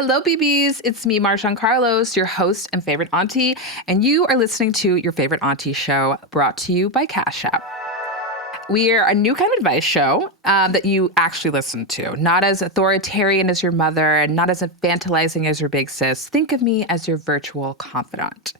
Hello, BBs. It's me, Marshawn Carlos, your host and favorite auntie, and you are listening to Your Favorite Auntie Show, brought to you by Cash App. We are a new kind of advice show that you actually listen to, not as authoritarian as your mother and not as infantilizing as your big sis. Think of me as your virtual confidant.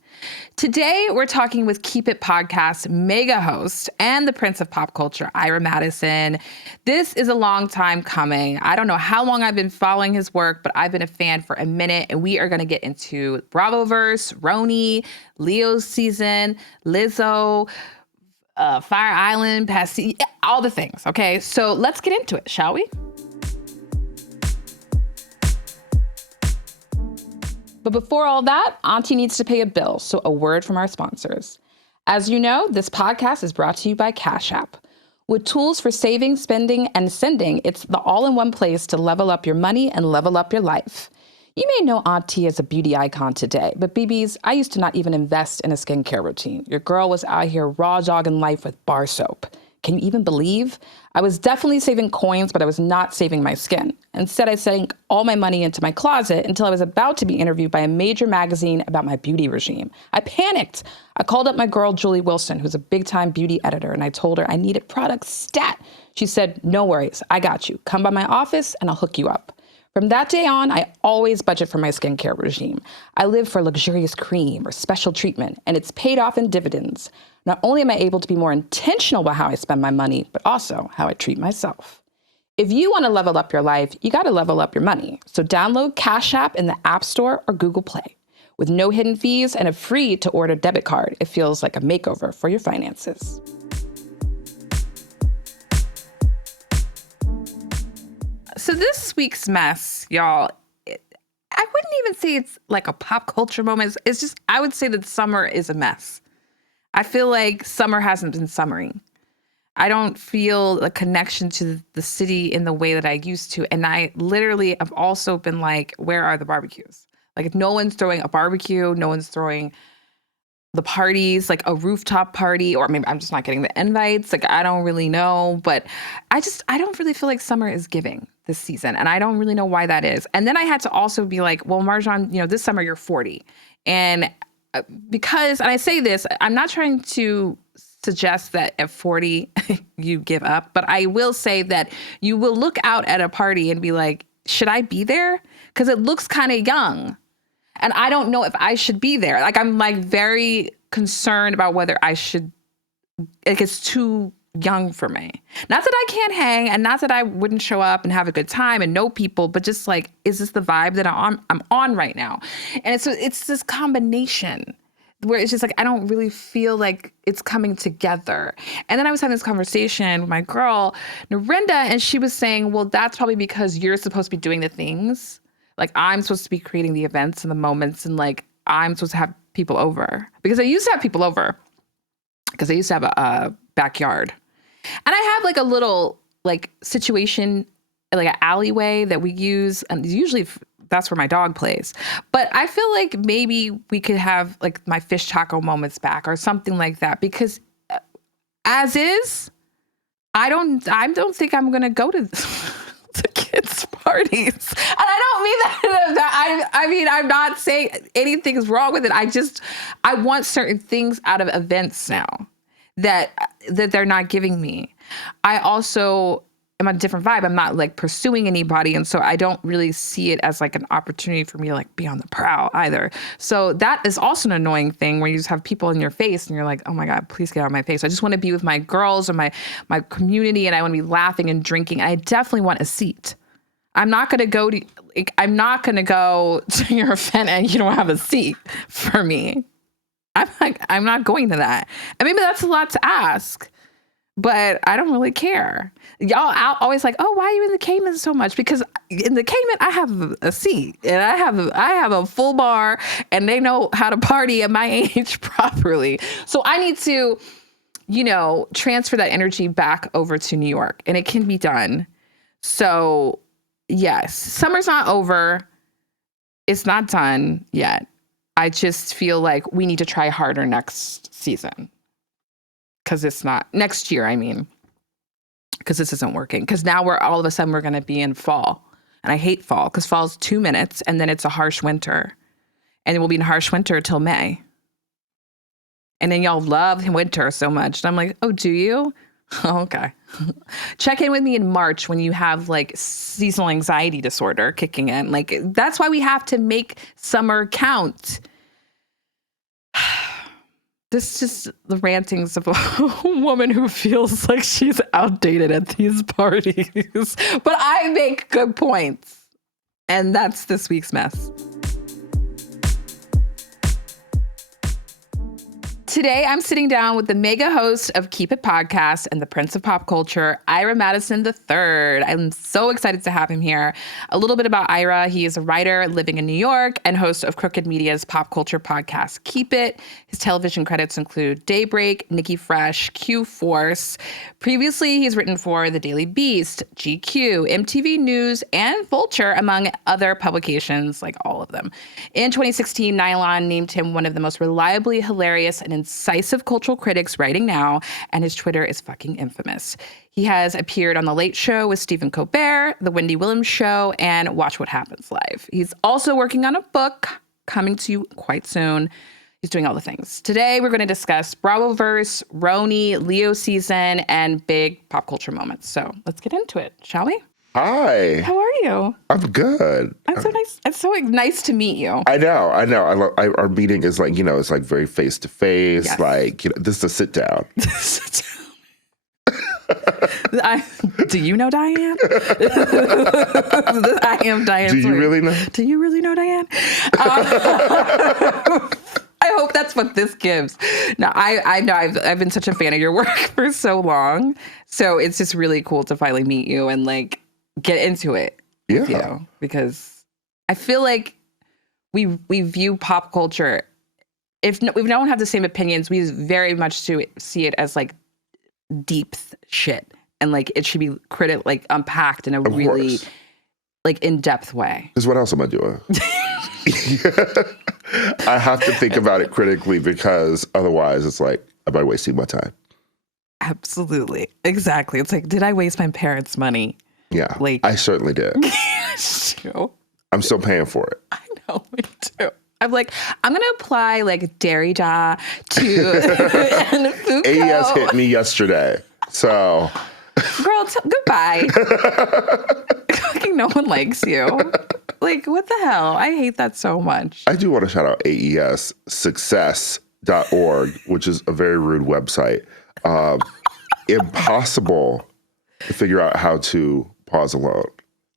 Today, we're talking with Keep It podcast mega host and the prince of pop culture, Ira Madison. This is a long time coming. I don't know how long I've been following his work, but I've been a fan for a minute, and we are going to get into Bravoverse, Roni, Leo's season, Lizzo, Fire Island, all the things, okay? So let's get into it, shall we? But before all that, Auntie needs to pay a bill, so a word from our sponsors. As you know, this podcast is brought to you by Cash App. With tools for saving, spending, and sending, it's the all-in-one place to level up your money and level up your life. You may know Auntie as a beauty icon today, but BBs, I used to not even invest in a skincare routine. Your girl was out here raw dogging life with bar soap. Can you even believe? I was definitely saving coins, but I was not saving my skin. Instead, I sank all my money into my closet until I was about to be interviewed by a major magazine about my beauty regime. I panicked. I called up my girl, Julie Wilson, who's a big-time beauty editor, and I told her I needed products stat. She said, no worries, I got you. Come by my office and I'll hook you up. From that day on, I always budget for my skincare regime. I live for luxurious cream or special treatment, and it's paid off in dividends. Not only am I able to be more intentional about how I spend my money, but also how I treat myself. If you want to level up your life, you got to level up your money. So download Cash App in the App Store or Google Play. With no hidden fees and a free-to-order debit card, it feels like a makeover for your finances. So this week's mess, y'all, I wouldn't even say it's like a pop culture moment. It's just, I would say that summer is a mess. I feel like summer hasn't been summering. I don't feel a connection to the city in the way that I used to. And I literally have also been like, where are the barbecues? Like, if no one's throwing a barbecue, no one's throwing the parties, like a rooftop party, or maybe I'm just not getting the invites. Like, I don't really know, but I don't really feel like summer is giving this season. And I don't really know why that is. And then I had to also be like, well, Marjan, this summer you're 40. And because, and I say this, I'm not trying to suggest that at 40 you give up, but I will say that you will look out at a party and be like, should I be there? Because it looks kind of young. And I don't know if I should be there. Like, I'm like very concerned about whether I should, like, it's too young for me. Not that I can't hang and not that I wouldn't show up and have a good time and know people, but just like, is this the vibe that I'm on right now? And it's this combination where it's just like, I don't really feel like it's coming together. And then I was having this conversation with my girl, Narenda, and she was saying, well, that's probably because you're supposed to be doing the things. Like, I'm supposed to be creating the events and the moments, and like, I'm supposed to have people over. Because I used to have people over. Because I used to have a backyard. And I have like a little like situation, like an alleyway that we use. And usually that's where my dog plays. But I feel like maybe we could have like my fish taco moments back or something like that. Because as is, I don't think I'm going to go to the kids' parties. And I don't mean that. I mean, I'm not saying anything's wrong with it. I want certain things out of events now that they're not giving me. I also am on a different vibe. I'm not like pursuing anybody. And so I don't really see it as like an opportunity for me to like be on the prowl either. So that is also an annoying thing where you just have people in your face and you're like, oh my God, please get out of my face. I just want to be with my girls or my community, and I want to be laughing and drinking. I definitely want a seat. I'm not going to go to your event and you don't have a seat for me. I'm not going to that. And maybe that's a lot to ask, but I don't really care. Y'all always like, oh, why are you in the Cayman so much? Because in the Cayman, I have a seat and I have a full bar, and they know how to party at my age properly. So I need to, transfer that energy back over to New York, and it can be done. So yes, summer's not over. It's not done yet. I just feel like we need to try harder next season. Because it's not next year, because this isn't working. Because now all of a sudden we're going to be in fall. And I hate fall because fall's 2 minutes and then it's a harsh winter. And it will be in harsh winter till May. And then y'all love winter so much. And I'm like, oh, do you? Oh, okay. Check in with me in March when you have like seasonal anxiety disorder kicking in. Like, that's why we have to make summer count. This is just the rantings of a woman who feels like she's outdated at these parties. But I make good points. And that's this week's mess. Today, I'm sitting down with the mega host of Keep It Podcast and the Prince of Pop Culture, Ira Madison III. I'm so excited to have him here. A little bit about Ira. He is a writer living in New York and host of Crooked Media's pop culture podcast, Keep It. His television credits include Daybreak, Nikki Fresh, Q-Force. Previously, he's written for The Daily Beast, GQ, MTV News, and Vulture, among other publications, like all of them. In 2016, Nylon named him one of the most reliably hilarious and incisive cultural critics writing now, and his Twitter is fucking infamous. He has appeared on The Late Show with Stephen Colbert, The Wendy Williams Show, and Watch What Happens Live. He's also working on a book coming to you quite soon. He's doing all the things. Today, we're going to discuss Bravoverse, Roni, Leo season, and big pop culture moments. So let's get into it, shall we? Hi. How are you? I'm good. I'm so nice. It's so nice to meet you. I know. Our meeting is like, it's like very face to face. Like, this is a sit down. Do you know Diane? I am Diane. Do you really know? Do you really know Diane? I hope that's what this gives. No, I know I've been such a fan of your work for so long. So it's just really cool to finally meet you and like get into it with you, because I feel like we view pop culture, if we don't have the same opinions, we very much see it as like deep shit, and like it should be unpacked in a really like in-depth way. Because what else am I doing? I have to think about it critically, because otherwise it's like, am I wasting my time? Absolutely. Exactly. It's like, did I waste my parents' money? Yeah, like, I certainly did. I'm still paying for it. I know, me too. I'm like, I'm going to apply like Derrida to and Foucault. AES hit me yesterday, so. Girl, goodbye. Fucking no one likes you. Like, what the hell? I hate that so much. I do want to shout out AES success.org, which is a very rude website. Impossible to figure out how to pause a loan.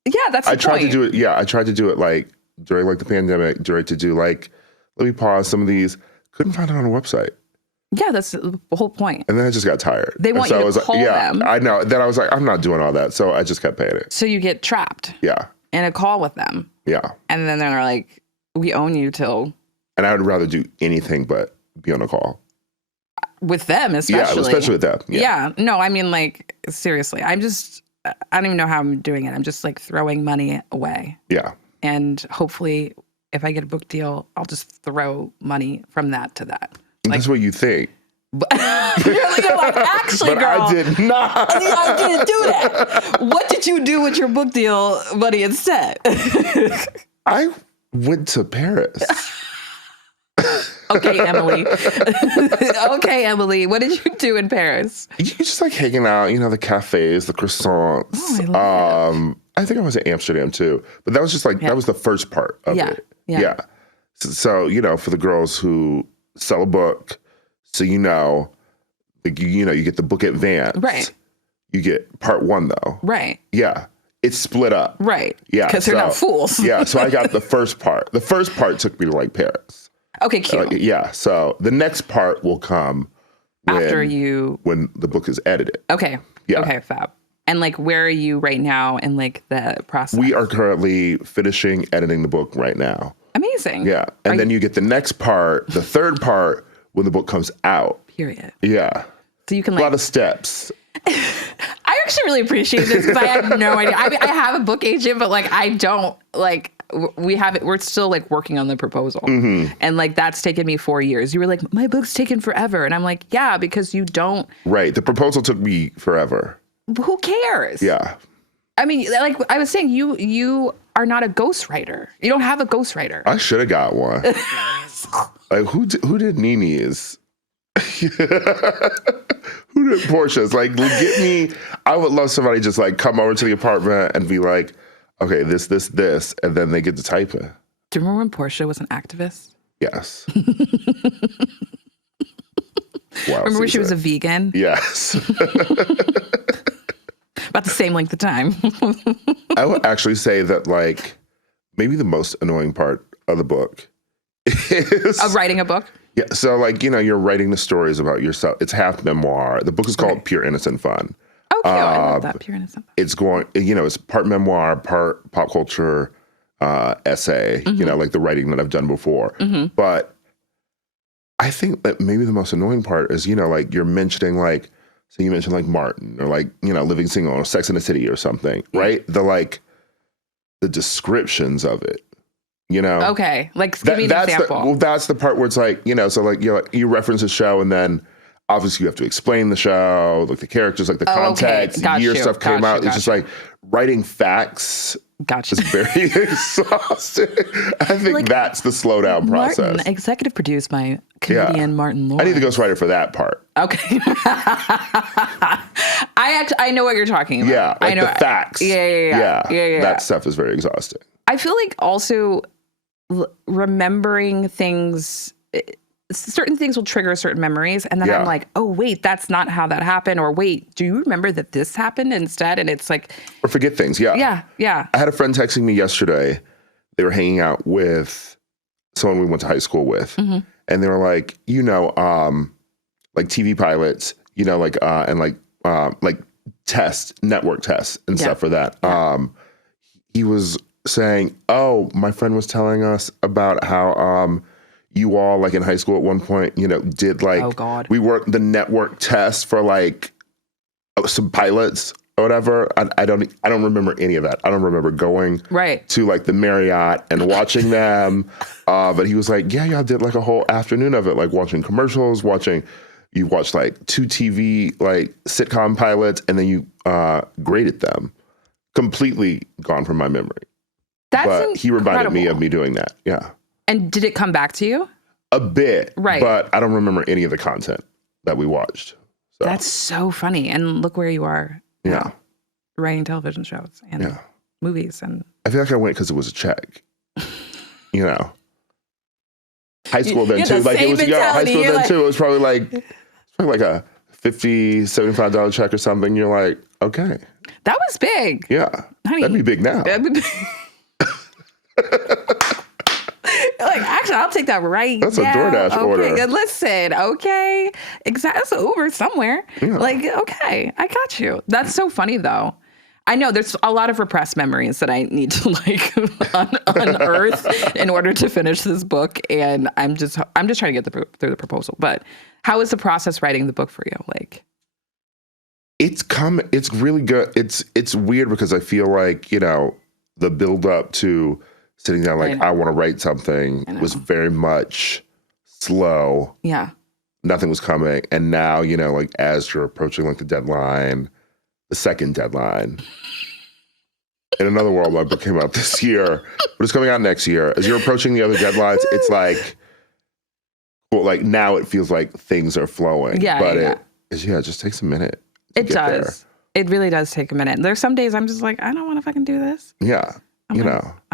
Yeah, that's the I tried point. to do it. Yeah, I tried to do it like during like the pandemic, let me pause some of these. Couldn't find it on a website. Yeah, that's the whole point. And then I just got tired. They want you to call them. I know. Then I was like, I'm not doing all that. So I just kept paying it. So you get trapped. Yeah. In a call with them. Yeah. And then they're like, we own you till. And I would rather do anything but be on a call. With them, especially. Yeah, especially with them. Yeah. No, I mean, like, seriously. I don't even know how I'm doing it. I'm just like throwing money away. Yeah. And hopefully, if I get a book deal, I'll just throw money from that to that. Like, that's what you think. But you're like, actually, but girl. I did not. I didn't do that. What did you do with your book deal money instead? I went to Paris. Okay, Emily. Okay, Emily. What did you do in Paris? You just like hanging out, the cafes, the croissants. Oh, I love I think I was in Amsterdam too, but that was just like, that was the first part of it. Yeah. So, for the girls who sell a book, so like, you get the book advance. Right. You get part one though. Right. Yeah. It's split up. Right. Yeah. Because they're not fools. Yeah. So I got the first part. The first part took me to like Paris. Okay, cute. Yeah. So the next part will come when the book is edited. Okay. Yeah. Okay, fab. And like, where are you right now in like the process? We are currently finishing editing the book right now. Amazing. Yeah. And then you get the next part, the third part, when the book comes out. Period. Yeah. So you can a lot of steps. I actually really appreciate this because I had no idea. I mean, I have a book agent, but like, I don't like, we're still like working on the proposal. Mm-hmm. And like, that's taken me 4 years. You were like, my book's taken forever. And I'm like, yeah, because you don't. Right. The proposal took me forever. Who cares? Yeah. I mean, like I was saying, you are not a ghostwriter. You don't have a ghostwriter. I should have got one. Like who did Nini's? Who did Portia's? Like get me. I would love somebody just like come over to the apartment and be like, okay, this, and then they get to type it. Do you remember when Portia was an activist? Yes. Wow. Remember when she was a vegan? Yes. About the same length of time. I would actually say that like maybe the most annoying part of the book is of writing a book. Yeah. So like, you're writing the stories about yourself. It's half memoir. The book is called Pure Innocent Fun. Oh, cute. I love that. Pure Innocent Fun. It's going, it's part memoir, part pop culture essay, like the writing that I've done before. But I think that maybe the most annoying part is, like you're mentioning like, so you mentioned like Martin or like, Living Single or Sex in the City or something, right? The descriptions of it, Okay. Like give me an example. That's the part where it's like, so like, you reference a show and then obviously you have to explain the show, like the characters, like the context, year stuff came out. It's just like writing facts. Gotcha. It's very exhausting. I think that's the slowdown process. Martin, executive produced by comedian Martin Lawrence. I need the ghostwriter for that part. Okay. I know what you're talking about. Yeah, like I know the facts. Yeah. That stuff is very exhausting. I feel like also remembering things, certain things will trigger certain memories. And then I'm like, oh, wait, that's not how that happened. Or wait, do you remember that this happened instead? And it's like. Or forget things. Yeah. Yeah. I had a friend texting me yesterday. They were hanging out with someone we went to high school with. And they were like, like TV pilots, like tests, network tests and stuff for that. He was saying, oh, my friend was telling us about how you all like in high school at one point, did like, oh God, we worked the network test for like some pilots or whatever. I don't remember any of that. I don't remember going to like the Marriott and watching them. But he was like, yeah, y'all did like a whole afternoon of it, like watching commercials, you watched like 2 TV like sitcom pilots, and then you graded them. Completely gone from my memory. That's but incredible. He reminded me of me doing that. Yeah. And did it come back to you? A bit. Right. But I don't remember any of the content that we watched. So. That's so funny. And look where you are. Yeah. Writing television shows and movies. And I feel like I went because it was a check. High school then too. Like it was high school then too. It was probably like a $50, $75 check or something. You're like, okay. That was big. Yeah. Honey, that'd be big now. Like, actually, I'll take that right That's now. A DoorDash order. Listen, okay. Exactly. That's an Uber somewhere. Yeah. Like, okay, I got you. That's so funny, though. I know there's a lot of repressed memories that I need to like unearth in order to finish this book. And I'm just trying to get through the proposal. But how is the process writing the book for you? Like, it's really good. It's weird because I feel like, the build up to sitting down, like, I want to write something was very much slow. Yeah. Nothing was coming. And now, like as you're approaching like the deadline, the second deadline. In another world, my book came out this year, but it's coming out next year. As you're approaching the other deadlines, it's like, well, like now it feels like things are flowing. Yeah. But it just takes a minute. It does. It really does take a minute. There's some days I'm just like, I don't want to fucking do this. Yeah. I'm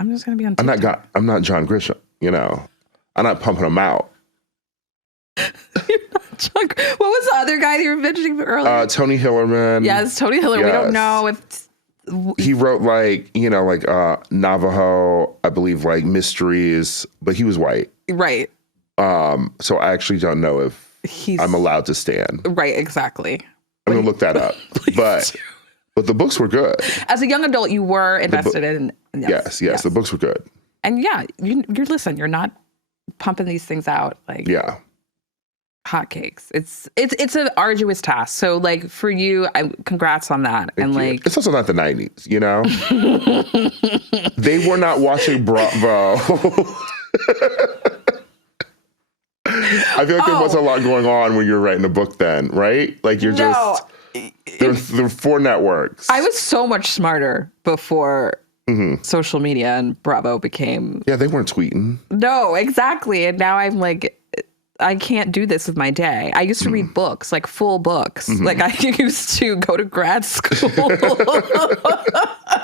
just going to be on TikTok. I'm not John Grisham, I'm not pumping them out. You're not John. What was the other guy you were mentioning earlier? Tony Hillerman. Yes, Tony Hillerman. Yes. We don't know if he wrote like Navajo, I believe, like mysteries, but he was white. Right. So I actually don't know if I'm allowed to stand. Right, exactly. I'm going to look that up. But the books were good. As a young adult, you were invested in. Yes, the books were good. And you're not pumping these things out like hotcakes. It's an arduous task. So like for you, congrats on that. Thank you. Like it's also not the 90s, They were not watching Bravo. I feel like there was a lot going on when you were writing a book then, right? Like you're just there were 4 networks. I was so much smarter before social media, and Bravo became... Yeah, they weren't tweeting. No, exactly. And now I'm like, I can't do this with my day. I used to read books, like full books. Like I used to go to grad school.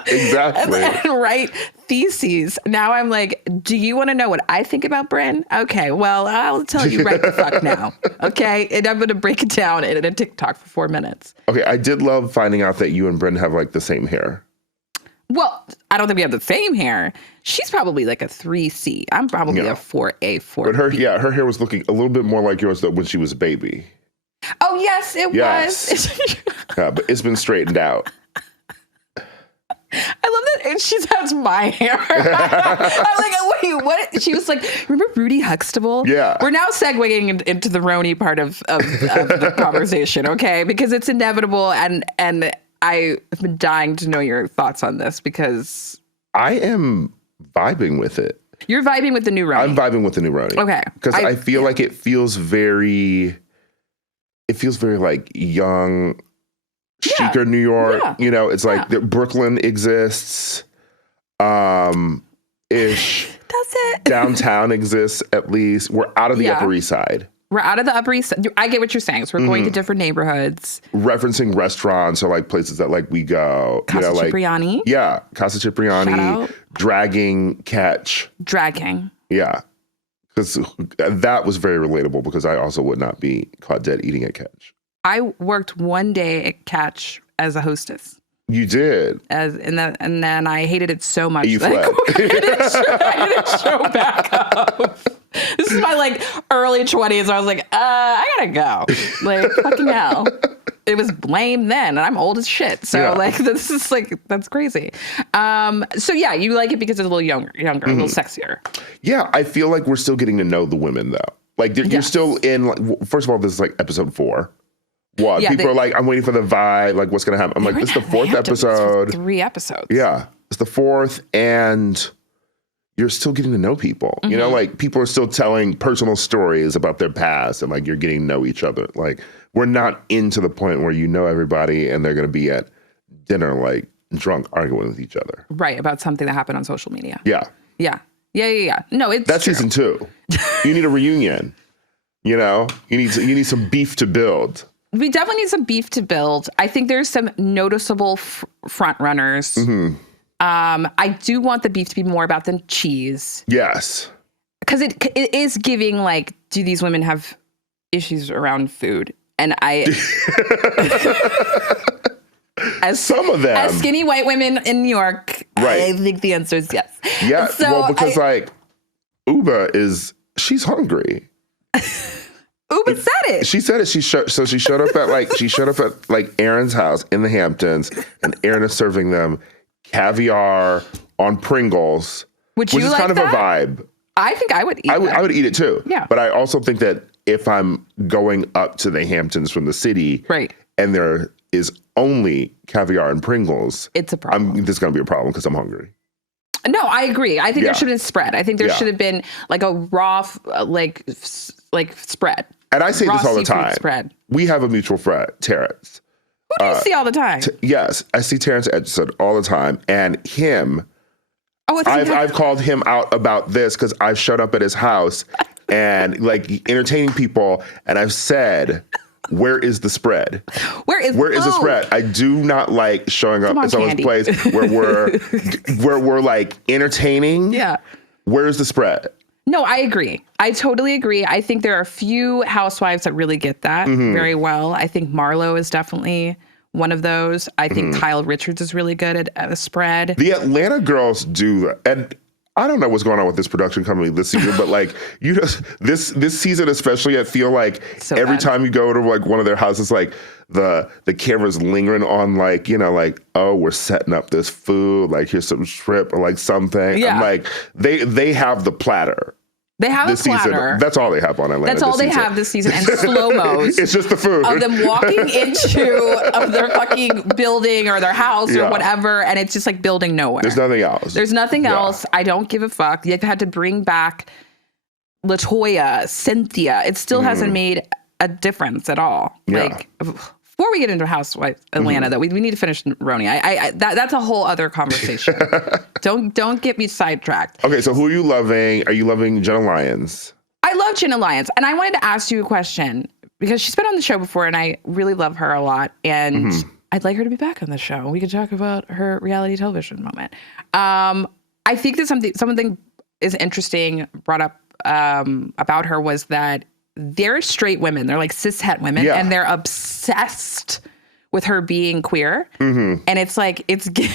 Exactly. and write theses. Now I'm like, do you want to know what I think about Bryn? Okay, well, I'll tell you right the fuck now. Okay? And I'm going to break it down in a TikTok for 4 minutes. Okay, I did love finding out that you and Bryn have like the same hair. Well, I don't think we have the same hair. She's probably like a 3C. I'm probably a 4A, 4B. But her hair was looking a little bit more like yours though when she was a baby. Oh, yes, it was. Yeah, but it's been straightened out. I love that. And she has my hair. I'm like, wait, what? She was like, remember Rudy Huxtable? Yeah. We're now segueing into the Roni part of the conversation, okay? Because it's inevitable, and I've been dying to know your thoughts on this because... I am vibing with it. You're vibing with the new Roni. I'm vibing with the new Roni. Okay. Because I feel like it feels very like young, chicer New York. Yeah. You know, it's like Brooklyn exists, ish. Does it? Downtown exists at least. We're out of the Upper East Side. We're out of the Upper East Side. I get what you're saying. So we're going to different neighborhoods. Referencing restaurants or like places that like we go. Casa Cipriani. Yeah. Casa Cipriani. Dragging. Yeah. Because that was very relatable because I also would not be caught dead eating at Catch. I worked one day at Catch as a hostess. You did. And then I hated it so much. You fled. I didn't show back up. This is my like early 20s. I was like, I gotta go. Like, fucking hell. It was lame then, and I'm old as shit. So like, this is like, that's crazy. So yeah, you like it because it's a little younger, a little sexier. Yeah, I feel like we're still getting to know the women though. Like you're still in. Like, first of all, this is like episode 4. What people are like, I'm waiting for the vibe. Like, what's gonna happen? I'm like, this is the 4th episode. 3 episodes. Yeah, it's the 4th, and you're still getting to know people. You know, like people are still telling personal stories about their past, and like you're getting to know each other. Like we're not into the point where you know everybody, and they're gonna be at dinner like drunk arguing with each other. Right, about something that happened on social media. Yeah. No, it's that's true. Season 2. You need a reunion. You know, you need some beef to build. We definitely need some beef to build. I think there's some noticeable front runners. I do want the beef to be more about the cheese. Yes. Because it is giving like, do these women have issues around food? And as some of them, as skinny white women in New York, I think the answer is yes. Yeah. So well, because like Uba she's hungry. Uba said it. She said it. She showed up at like Aaron's house in the Hamptons, and Aaron is serving them caviar on Pringles, which is like kind of a vibe. I think I would eat. I would eat it too. Yeah. But I also think that if I'm going up to the Hamptons from the city, right, and there is only caviar and Pringles, it's a problem. There's going to be a problem because I'm hungry. No, I agree. I think there should have been spread. I think there should have been like a raw, like spread. And I say this all the time. Spread. We have a mutual friend, Terrence. Who do you see all the time? Yes, I see Terrence Edgerton all the time, and him. I've called him out about this because I've showed up at his house and like entertaining people, and I've said, "Where is the spread? Where is the spread?" I do not like showing up at someone's place where we're like entertaining. Yeah. Where is the spread? No, I agree. I totally agree. I think there are a few housewives that really get that very well. I think Marlo is definitely one of those. I think Kyle Richards is really good at a spread. The Atlanta girls do that. And I don't know what's going on with this production company this season, but like this season especially, I feel like every time you go to like one of their houses, like the camera's lingering on like, you know, like, oh, we're setting up this food, like here's some shrimp or like something. Yeah. I'm like, they have the platter. They have a platter. Season. That's all they have on Atlanta. That's all they have this season, and slow-mos. It's just the food. Of them walking into their fucking building or their house or whatever, and it's just like building nowhere. There's nothing else. There's nothing else. I don't give a fuck. They've had to bring back LaToya, Cynthia. It still hasn't made a difference at all. Like, before we get into Housewives Atlanta, though, we need to finish Roni. That's a whole other conversation. Don't get me sidetracked. Okay, so who are you loving? Are you loving Jenna Lyons? I love Jenna Lyons, and I wanted to ask you a question because she's been on the show before, and I really love her a lot, and I'd like her to be back on the show. We could talk about her reality television moment. I think that something is interesting brought up about her was that they're straight women. They're like cis-het women, and they're obsessed with her being queer. And it's like, do you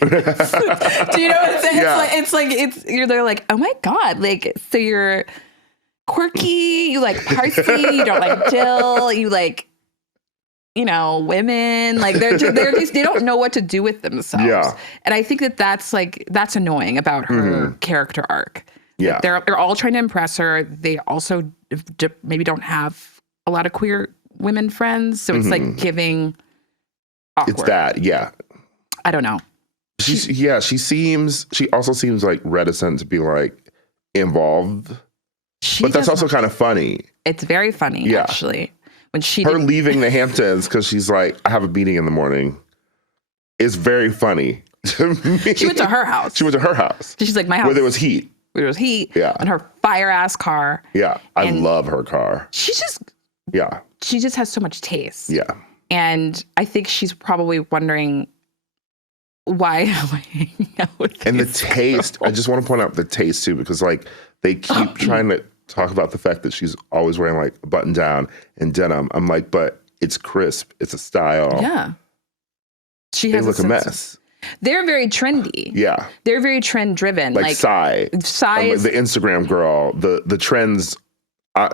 know what I'm saying? Yeah. They're like, oh my God. Like, so you're quirky, you like parsley, you don't like dill, you like, women. Like they're just, they don't know what to do with themselves. Yeah. And I think that's annoying about her character arc. Yeah. Like they're all trying to impress her. They also maybe don't have a lot of queer women friends. So it's like giving awkward. It's that, yeah. I don't know. She also seems like reticent to be like involved. But that's also kind of funny. It's very funny, actually. When her leaving the Hamptons because she's like, I have a meeting in the morning is very funny to me. She went to her house. She's like, my house. Where there was heat. Yeah. And her fire ass car. Yeah. I love her car. She just has so much taste. Yeah. And I think she's probably wondering why am I hanging out with And the taste, I just want to point out the taste too, because like they keep trying to talk about the fact that she's always wearing like a button down and denim. I'm like, but it's crisp. It's a style. Yeah. They look a mess. They're very trendy. Yeah. They're very trend driven. Like Psy. Psy is the Instagram girl. The trends,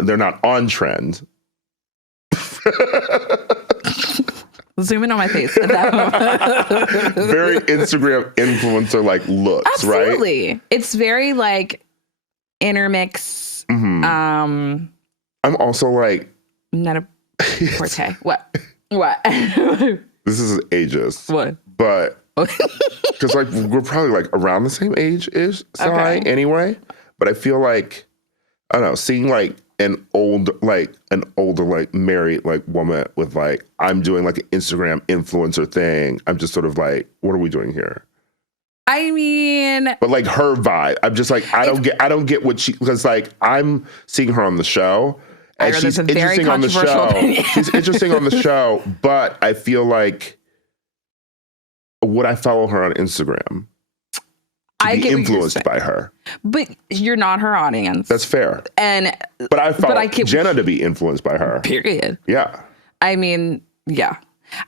they're not on trend. Zoom in on my face at that moment. Very Instagram influencer like looks, Absolutely. Right? It's very like intermix. I'm also like Net-a-Porter. What? This is ageist. What? But because like we're probably like around the same age-ish anyway. But I feel like, I don't know, seeing like an older like married like woman with like, I'm doing like an Instagram influencer thing. I'm just sort of like, what are we doing here? I mean, but like her vibe, I'm just like, I don't get what she, because like I'm seeing her on the show and she's interesting on the show. She's interesting on the show, but I feel like, would I follow her on Instagram to be influenced by her? But you're not her audience. That's fair. But I follow Jenna to be influenced by her. Period. Yeah. I mean, yeah.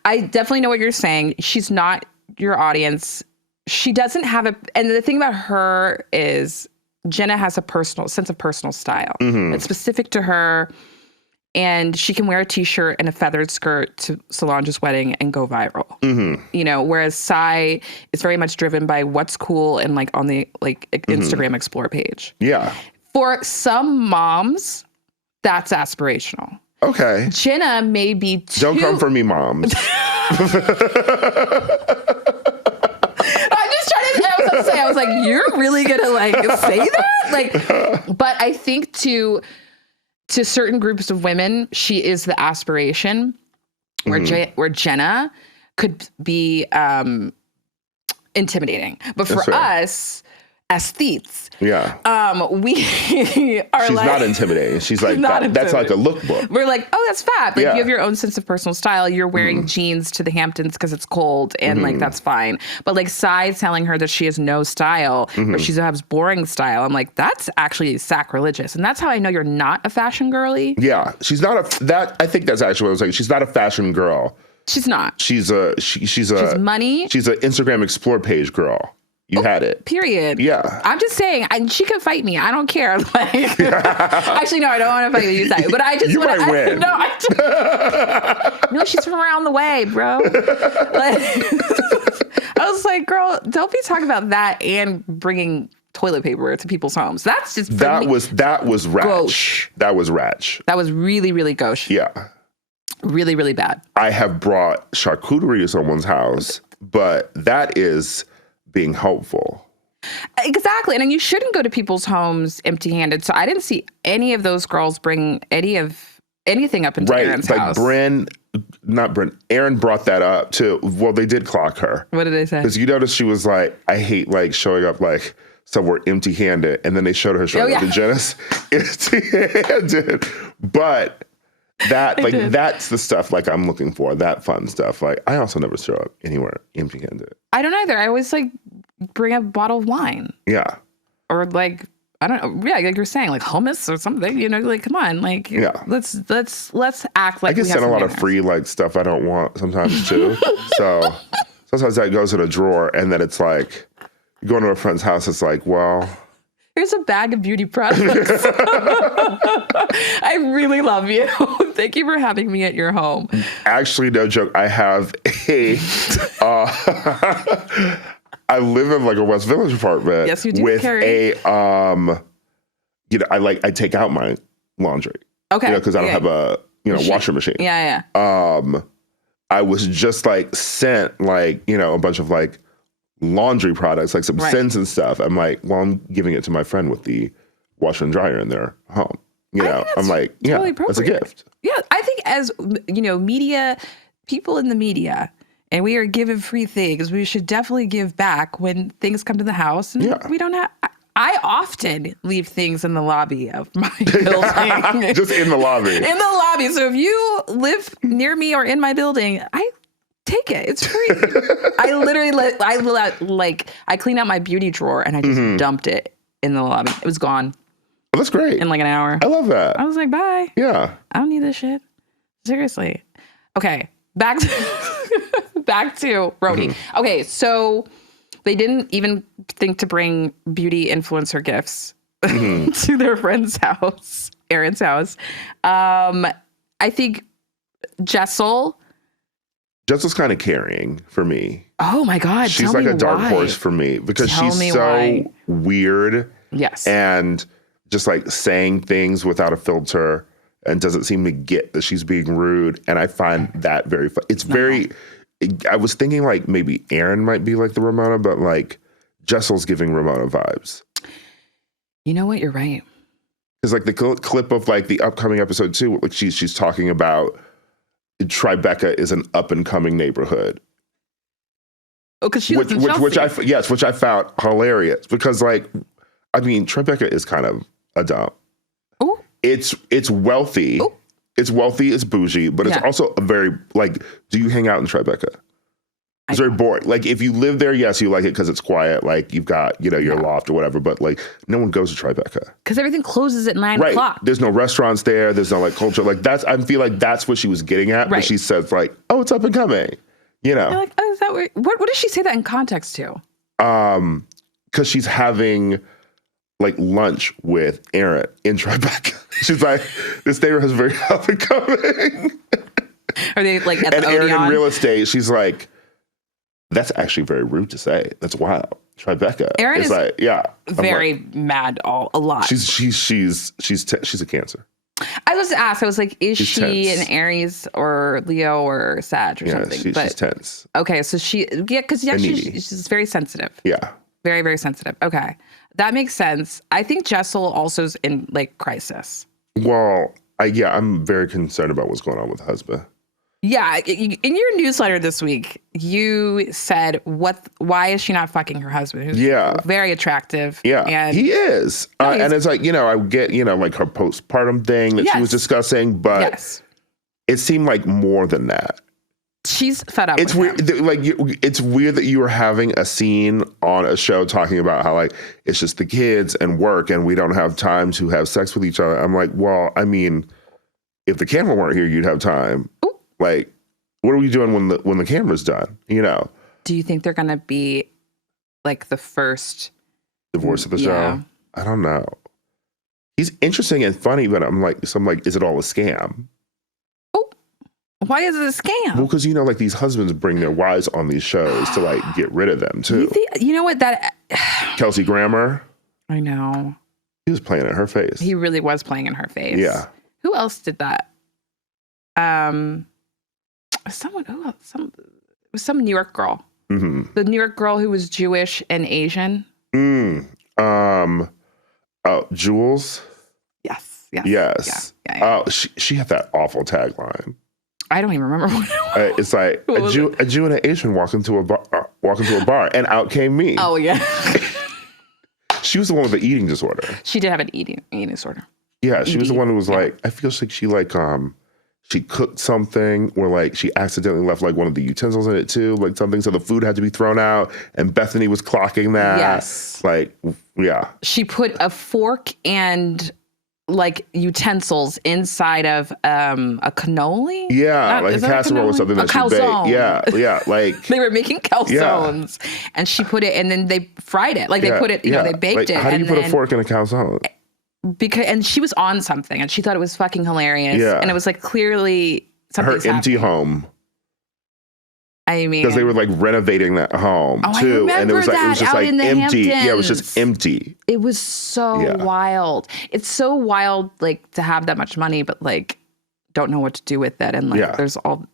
I definitely know what you're saying. She's not your audience. She doesn't have and the thing about her is Jenna has a sense of personal style. It's specific to her. And she can wear a t-shirt and a feathered skirt to Solange's wedding and go viral. Whereas Psy is very much driven by what's cool and like on the like Instagram Explore page. Yeah. For some moms, that's aspirational. Okay. Jenna may be too... Don't come for me, moms. I was like, you're really gonna like say that? Like, but I think to certain groups of women, she is the aspiration where Jenna could be intimidating. But for us, aesthetes, we are she's not intimidating. She's like, that's like a lookbook. We're like, oh, that's fab. Like you have your own sense of personal style. You're wearing jeans to the Hamptons because it's cold and like, that's fine. But like Psy telling her that she has no style or she has boring style. I'm like, that's actually sacrilegious. And that's how I know you're not a fashion girly. Yeah. She's not I think that's actually what I was saying. She's not a fashion girl. She's not. She's money. She's an Instagram Explore page girl. You had it. Period. Yeah. I'm just saying, she can fight me. I don't care. Like, actually, no, I don't want to fight you, but I just want to win. No, she's from around the way, bro. Like, I was like, girl, don't be talking about that and bringing toilet paper to people's homes. That's just that was ratch. Gauche. That was ratch. That was really, really gauche. Yeah. Really, really bad. I have brought charcuterie to someone's house, but that is being helpful. Exactly. And you shouldn't go to people's homes empty-handed. So I didn't see any of those girls bring anything up into Aaron's house. Like Brynn Aaron brought that up too. Well, they did clock her. What did they say? Because you notice she was like, I hate like showing up like somewhere empty-handed, and then they showed her showing up to Genesis empty-handed. But that's the stuff like I'm looking for, that fun stuff. Like I also never show up anywhere empty-handed. I don't either. I always like bring a bottle of wine. Yeah. Or like, I don't know. Yeah, like you're saying, like hummus or something. You know, like come on, like let's act like I get sent a lot of free like stuff I don't want sometimes too. So sometimes that goes in a drawer, and then it's like going to a friend's house. It's like, well, here's a bag of beauty products. I really love you. Thank you for having me at your home. Actually, no joke. I have I live in like a West Village apartment. Yes, you do. With Carrie. I take out my laundry. Okay. Because I don't have a washer machine. Yeah. I was just like sent like a bunch of like laundry products, like some scents and stuff. I'm like, well, I'm giving it to my friend with the washer and dryer in their home. I'm like, totally that's a gift. Yeah, I think as media people in the media. And we are given free things. We should definitely give back when things come to the house. And we don't have. I often leave things in the lobby of my building. Just in the lobby. In the lobby. So if you live near me or in my building, I take it. It's free. I literally I cleaned out my beauty drawer and I just dumped it in the lobby. It was gone. Oh, that's great. In like an hour. I love that. I was like, bye. Yeah. I don't need this shit. Seriously. Okay. Back to Rhodey. Okay, so they didn't even think to bring beauty influencer gifts to their friend's house, Aaron's house. I think Jessel's kind of carrying for me. Oh my God. She's like a dark horse for me because she's so weird. Yes. And just like saying things without a filter and doesn't seem to get that she's being rude. And I find that very fun. It's very... I was thinking like maybe Aaron might be like the Ramona, but like Jessel's giving Ramona vibes. You know what? You're right. Because like the clip of like the upcoming episode too, like she's talking about Tribeca is an up and coming neighborhood. Oh, because she lives in Chelsea. which I found hilarious because like I mean Tribeca is kind of a dump. Oh, it's wealthy. Ooh. It's wealthy, it's bougie, but it's also a very, like, do you hang out in Tribeca? It's very boring. Like, if you live there, yes, you like it because it's quiet. Like, you've got, your loft or whatever, but, like, no one goes to Tribeca. Because everything closes at 9 o'clock. There's no restaurants there. There's no, like, culture. Like, I feel like that's what she was getting at when she says, like, oh, it's up and coming, You're like, oh, is that weird? What does she say that in context to? Because she's having... like lunch with Aaron in Tribeca. She's like, this neighborhood is very up and coming. Are they like at the Aaron Odeon? in real estate, she's like, that's actually very rude to say. That's wild. Tribeca. Aaron is like, very mad a lot. She's a Cancer. I was asked, I was like, is she's she tense. an Aries or Leo or Sag or something? She's tense. Okay, so she's very sensitive. Yeah. Very, very sensitive. Okay. That makes sense. I think Jessel also is in like crisis. Well, I'm very concerned about what's going on with husband. Yeah. In your newsletter this week, you said, why is she not fucking her husband? Who's very attractive. Yeah. And he is. And it's like, I get, like her postpartum thing that she was discussing, but it seemed like more than that. She's fed up. It's weird. Like, it's weird that you were having a scene on a show talking about how like it's just the kids and work, and we don't have time to have sex with each other. I'm like, well, I mean, if the camera weren't here, you'd have time. Ooh. Like, what are we doing when the camera's done? Do you think they're gonna be like the first divorce of the show? I don't know. He's interesting and funny, but I'm like, is it all a scam? Why is it a scam? Well, because like these husbands bring their wives on these shows to like get rid of them too. You know what? That Kelsey Grammer. I know. He was playing in her face. He really was playing in her face. Yeah. Who else did that? Some New York girl. Mm-hmm. The New York girl who was Jewish and Asian. Jules. Yes. Yeah. Oh, she had that awful tagline. I don't even remember what it was. It's like a Jew and an Asian walk into a bar, and out came me. Oh, yeah. She was the one with the eating disorder. She did have an eating disorder. Yeah, she was the one who was like, I feel like she cooked something where like she accidentally left like one of the utensils in it too, like something, so the food had to be thrown out, and Bethany was clocking that. Yes. Like, yeah. She put a fork and like utensils inside of a cannoli. Yeah, like a casserole or something that she baked. Yeah, like they were making calzones, and she put it, and then they fried it. Like they put it, they baked like, it. How do you put a fork in a calzone? And she was on something, and she thought it was fucking hilarious. Yeah, and it was like clearly something's her empty happening. Home. I mean, because they were like renovating that home too, and it was just like empty. Hamptons. Yeah, it was just empty. It was so wild. It's so wild, like to have that much money, but like don't know what to do with it, and like there's all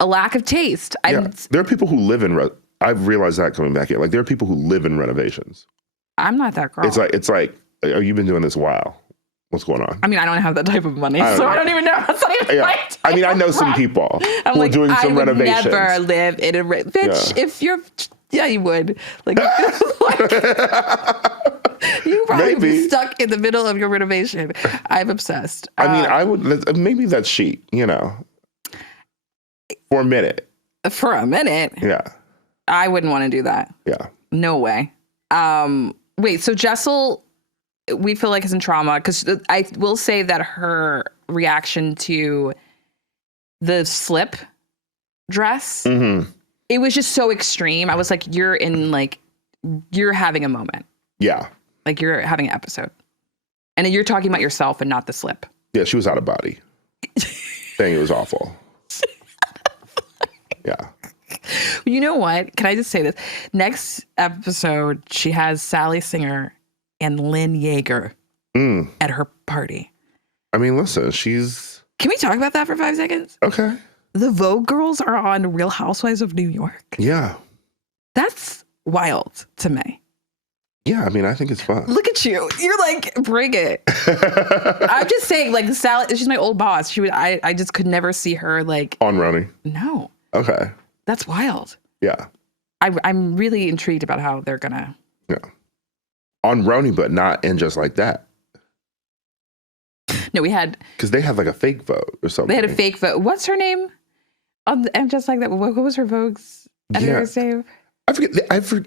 a lack of taste. There are people who live in. I've realized that coming back here. Like there are people who live in renovations. I'm not that girl. It's like, oh, you've been doing this a while. What's going on? I mean, I don't have that type of money, so I don't even know. That's not even my type. I mean, I know some people who are doing some renovations. I would never live in a bitch. If you're, you would. Like you probably be stuck in the middle of your renovation. I'm obsessed. I mean, I would. Maybe that's chic, for a minute. For a minute. Yeah. I wouldn't want to do that. Yeah. No way. Wait. So Jessel, we feel like is in trauma because I will say that her reaction to the slip dress, it was just so extreme. I was like, you're having a moment. Yeah. Like you're having an episode. And then you're talking about yourself and not the slip. Yeah, she was out of body. Saying it was awful. Yeah. You know what? Can I just say this? Next episode, she has Sally Singer and Lynn Yeager at her party. I mean, listen, she's... Can we talk about that for 5 seconds? Okay. The Vogue girls are on Real Housewives of New York. Yeah. That's wild to me. Yeah, I mean, I think it's fun. Look at you. You're like, bring it. I'm just saying, like, Sally, she's my old boss. I just could never see her, like... On Roni? No. Okay. That's wild. Yeah. I'm really intrigued about how they're going to... Yeah. On Roni, but not in Just Like That. No, we had... Because they had like a fake vote or something. They had a fake vote. What's her name? And Just Like That. What was her Vogue's editor's name? I forget.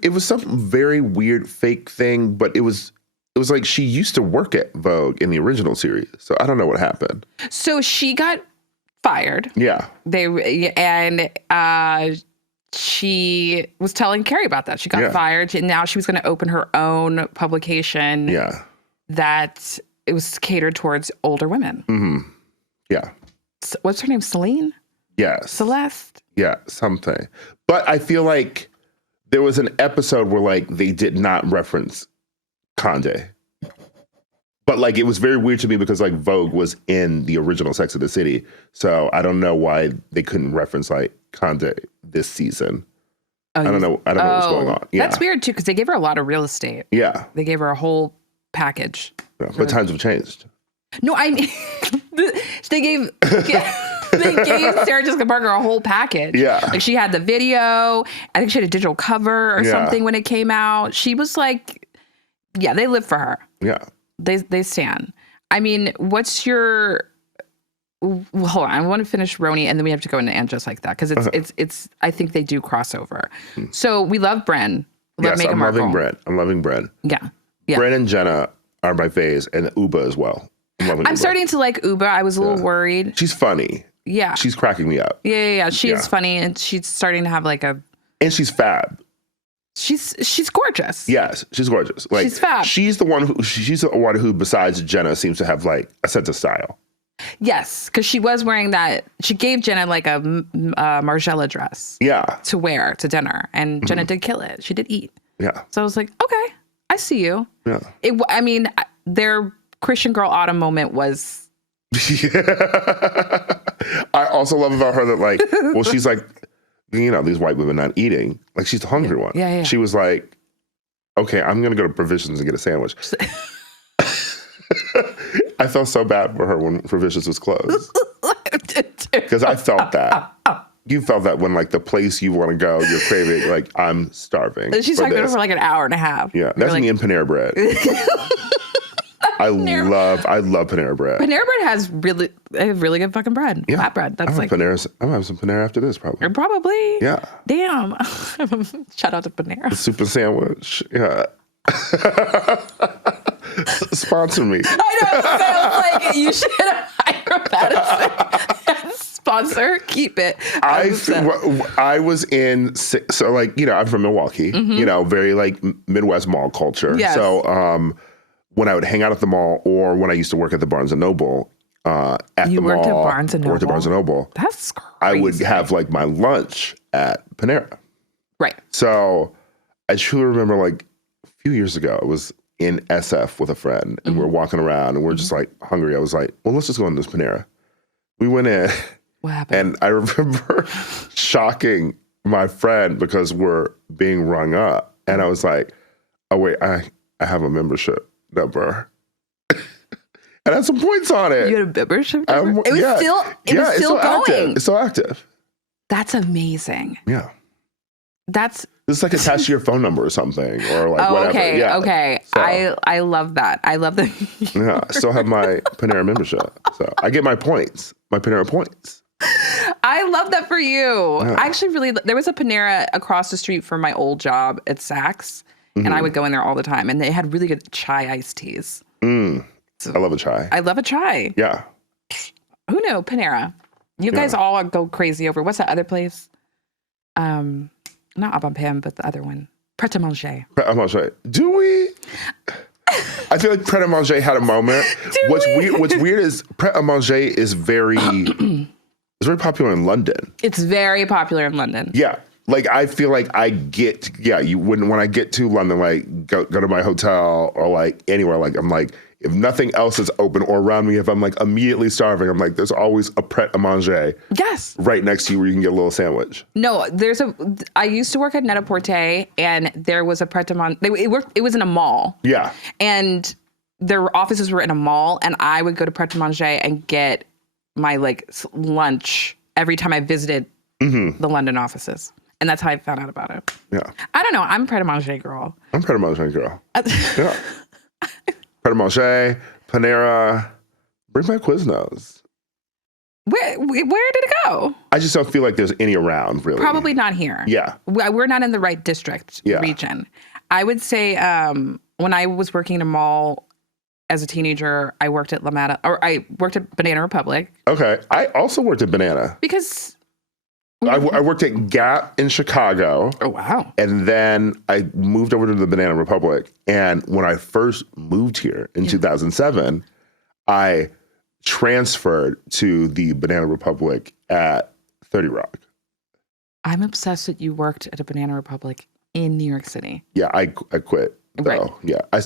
It was some very weird fake thing, but it was like she used to work at Vogue in the original series. So I don't know what happened. So she got fired. Yeah. She was telling Carrie about that. She got fired, and now she was going to open her own publication. Yeah. That it was catered towards older women. Mm-hmm. Yeah. What's her name? Celine? Yes. Celeste? Yeah, something. But I feel like there was an episode where like they did not reference Condé. But like it was very weird to me because like Vogue was in the original Sex of the City. So I don't know why they couldn't reference like Condé this season. I don't know what was going on. Yeah. That's weird too, because they gave her a lot of real estate. Yeah. They gave her a whole package. Yeah, but times have changed. No, I mean, they gave Sarah Jessica Parker a whole package. Yeah. Like she had the video. I think she had a digital cover or something when it came out. She was like, yeah, they live for her. Yeah. They stand. I mean, what's your... Well, hold on. I want to finish Roni, and then we have to go into And Just Like That, because it's. I think they do crossover. So we love Bren. I'm loving Bren. Yeah. Bren and Jenna are my faves, and Uba as well. I'm starting to like Uba. I was a little worried. She's funny. Yeah. She's cracking me up. Yeah. She is funny, and she's starting to have like a... And she's fab. She's gorgeous. Yes, she's gorgeous. Like, she's fab. She's the one who, besides Jenna, seems to have like a sense of style. Yes, because she was wearing that. She gave Jenna like a Margiela dress. Yeah. To wear to dinner, and Jenna did kill it. She did eat. Yeah. So I was like, okay, I see you. Yeah. I mean, their Christian Girl Autumn moment was. I also love about her that like, well, she's like, these white women not eating. Like she's the hungry one. Yeah. She was like, okay, I'm gonna go to Provisions and get a sandwich. I felt so bad for her when Provisions was closed. I did too. Because I felt that. You felt that when like the place you want to go, you're craving, like I'm starving. She's talking for like an hour and a half. Yeah, that's me and Panera Bread. I love Panera Bread. Panera Bread has really good fucking bread. Yeah. Flat bread. That's like Panera's. I'm gonna have some Panera after this, probably. Probably. Yeah. Damn. Shout out to Panera. The super sandwich. Yeah. Sponsor me. I know. It sounds like you should have Ira Madison. Sponsor, keep it. I was in, so like, I'm from Milwaukee, very like Midwest mall culture. Yes. So when I would hang out at the mall or when I used to work at the Barnes & Noble, at you the mall. Worked at Barnes & Noble? Worked at Barnes & Noble. That's crazy. I would have like my lunch at Panera. Right. So I truly remember like a few years ago, I was in SF with a friend and we're walking around and we're just like hungry. I was like, well, let's just go into this Panera. We went in. What happened? And I remember shocking my friend because we're being rung up. And I was like, oh, wait, I have a membership number. And I had some points on it. You had a membership number? It was still going. Active. It's still active. That's amazing. Yeah. It's like attached to your phone number or something or like whatever. Okay, yeah. okay. So, I love that. I love that. Yeah, I still have my Panera membership. So I get my points, my Panera points. I love that for you. Yeah. I actually there was a Panera across the street from my old job at Saks, and I would go in there all the time, and they had really good chai iced teas. So, I love a chai. I love a chai. Yeah. Who knew? Panera. You guys all go crazy over, what's that other place? Not Abam but the other one. Pret a Manger. Pret a Manger. Do we? I feel like Pret a Manger had a moment. What's weird is Pret a Manger is very... It's very popular in London. It's very popular in London. Yeah. Like, I feel like I get, when I get to London, like, go to my hotel or, like, anywhere, like, I'm like, if nothing else is open or around me, if I'm, like, immediately starving, I'm like, there's always a Pret a Manger. Yes. Right next to you where you can get a little sandwich. No, I used to work at Net-a-Porter, and there was a Pret a Manger. It was in a mall. Yeah. And their offices were in a mall, and I would go to Pret a Manger and get my like lunch every time I visited the London offices. And that's how I found out about it. Yeah. I don't know. I'm a Pret a Manger girl. I'm a Pret a Manger girl. Yeah. Pret a Manger, Panera. Bring back Quiznos. Where did it go? I just don't feel like there's any around, really. Probably not here. Yeah. We're not in the right district region. I would say when I was working in a mall as a teenager, I worked at I worked at Banana Republic. Okay. I also worked at Banana. Because... I worked at Gap in Chicago. Oh, wow. And then I moved over to the Banana Republic. And when I first moved here in 2007, I transferred to the Banana Republic at 30 Rock. I'm obsessed that you worked at a Banana Republic in New York City. Yeah, I quit, though. Right. Yeah. I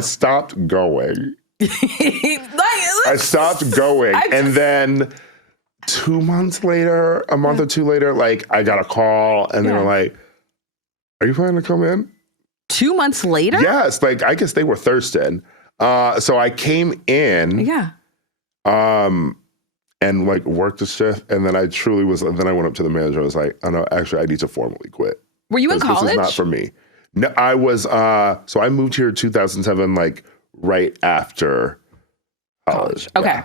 stopped going. I stopped going. And then 2 months later, a month or two later, like I got a call and they were like, are you planning to come in? 2 months later? Yes. Like, I guess they were thirsting. So I came in. Yeah. And like worked the shift. And then I went up to the manager. I was like, oh no, actually I need to formally quit. Were you in college? This is not for me. No, I was, so I moved here in 2007, like right after college. Okay.